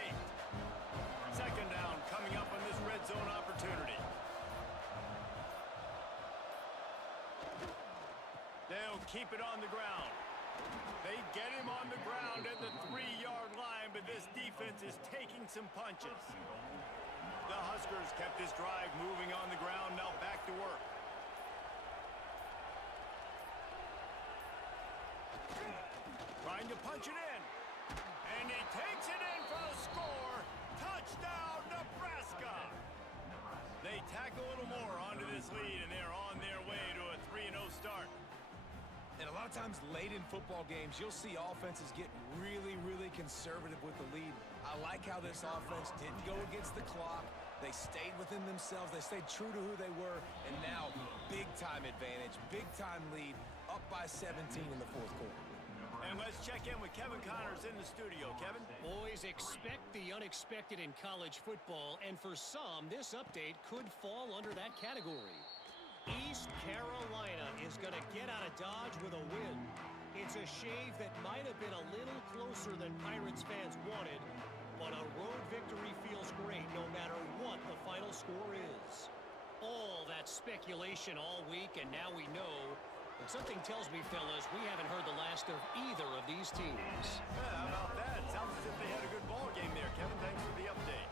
8. Second down coming up on this red zone opportunity. They'll keep it on the ground. They get him on the ground at the 3-yard line, but this defense is taking some punches. The Huskers kept this drive moving on the ground, now back to work. Trying to punch it in. And he takes it in for the score. Touchdown, Nebraska! They tack a little more onto this lead, and they're on their way to a 3-0 start. And a lot of times late in football games, you'll see offenses get really, really conservative with the lead. I like how this offense didn't go against the clock. They stayed within themselves. They stayed true to who they were. And now, big-time advantage, big-time lead, up by 17 in the fourth quarter. And let's check in with Kevin Connors in the studio. Kevin? Boys, expect the unexpected in college football, and for some, this update could fall under that category. East Carolina is going to get out of Dodge with a win. It's a shave that might have been a little closer than Pirates fans wanted, but a road victory feels great no matter what the final score is. All that speculation all week, and now we know. But something tells me, fellas, we haven't heard the last of either of these teams. Yeah, how about that? Sounds as if they had a good ball game there, Kevin. Thanks for the update.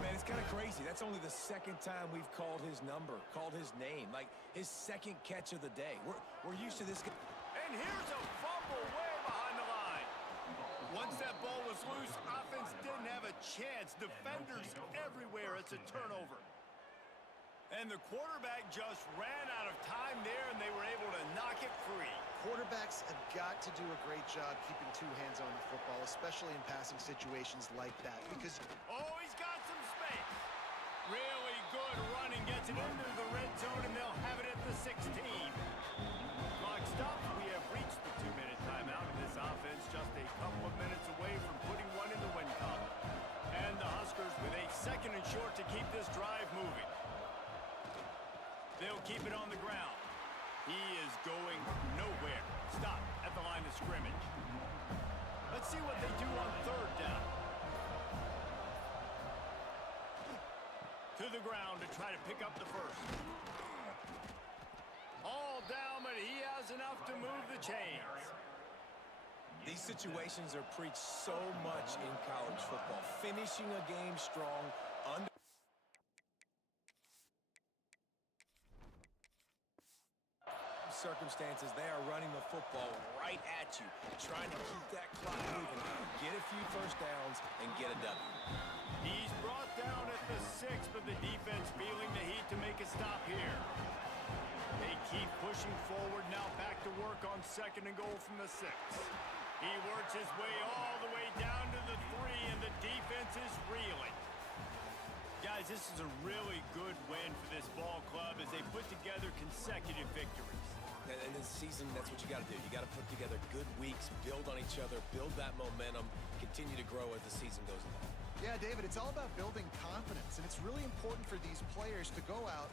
Man, it's kind of crazy. That's only the second time we've called his number, called his name, like his second catch of the day. We're used to this. And here's a fumble way behind the line. Once that ball was loose, offense didn't have a chance. Defenders everywhere. It's a turnover. And the quarterback just ran out of time there, and they were able to knock it free. Quarterbacks have got to do a great job keeping two hands on the football, especially in passing situations like that, because... Oh, he's got some space. Really good running, gets it into the red zone, and they'll have it at the 16. Clock stops. We have reached the 2-minute timeout, and this offense just a couple of minutes away from putting one in the win column. And the Huskers with a second and short to keep this drive moving. They'll keep it on the ground. He is going nowhere. Stop at the line of scrimmage. Let's see what they do on third down. To the ground to try to pick up the first. All down, but he has enough to move the chains. These situations are preached so much in college football. Finishing a game strong, under circumstances, they are running the football right at you, trying to keep that clock moving, get a few first downs, and get a W. He's brought down at the 6, but the defense feeling the heat to make a stop here. They keep pushing forward, now back to work on second and goal from the 6. He works his way all the way down to the 3, and the defense is reeling. Guys, this is a really good win for this ball club as they put together consecutive victories. And this season, that's what you got to do. You got to put together good weeks, build on each other, build that momentum, continue to grow as the season goes along. Yeah, David, it's all about building confidence, and it's really important for these players to go out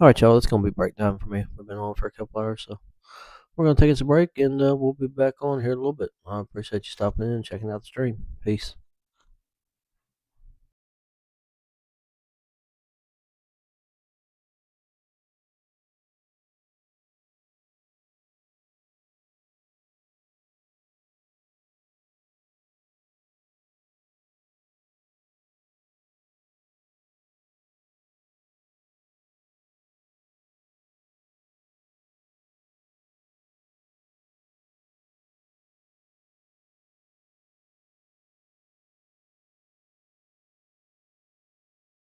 All right, y'all. That's gonna be break time for me. We've been on for a couple hours, so we're gonna take us a break, and we'll be back on here in a little bit. I appreciate you stopping in and checking out the stream. Peace.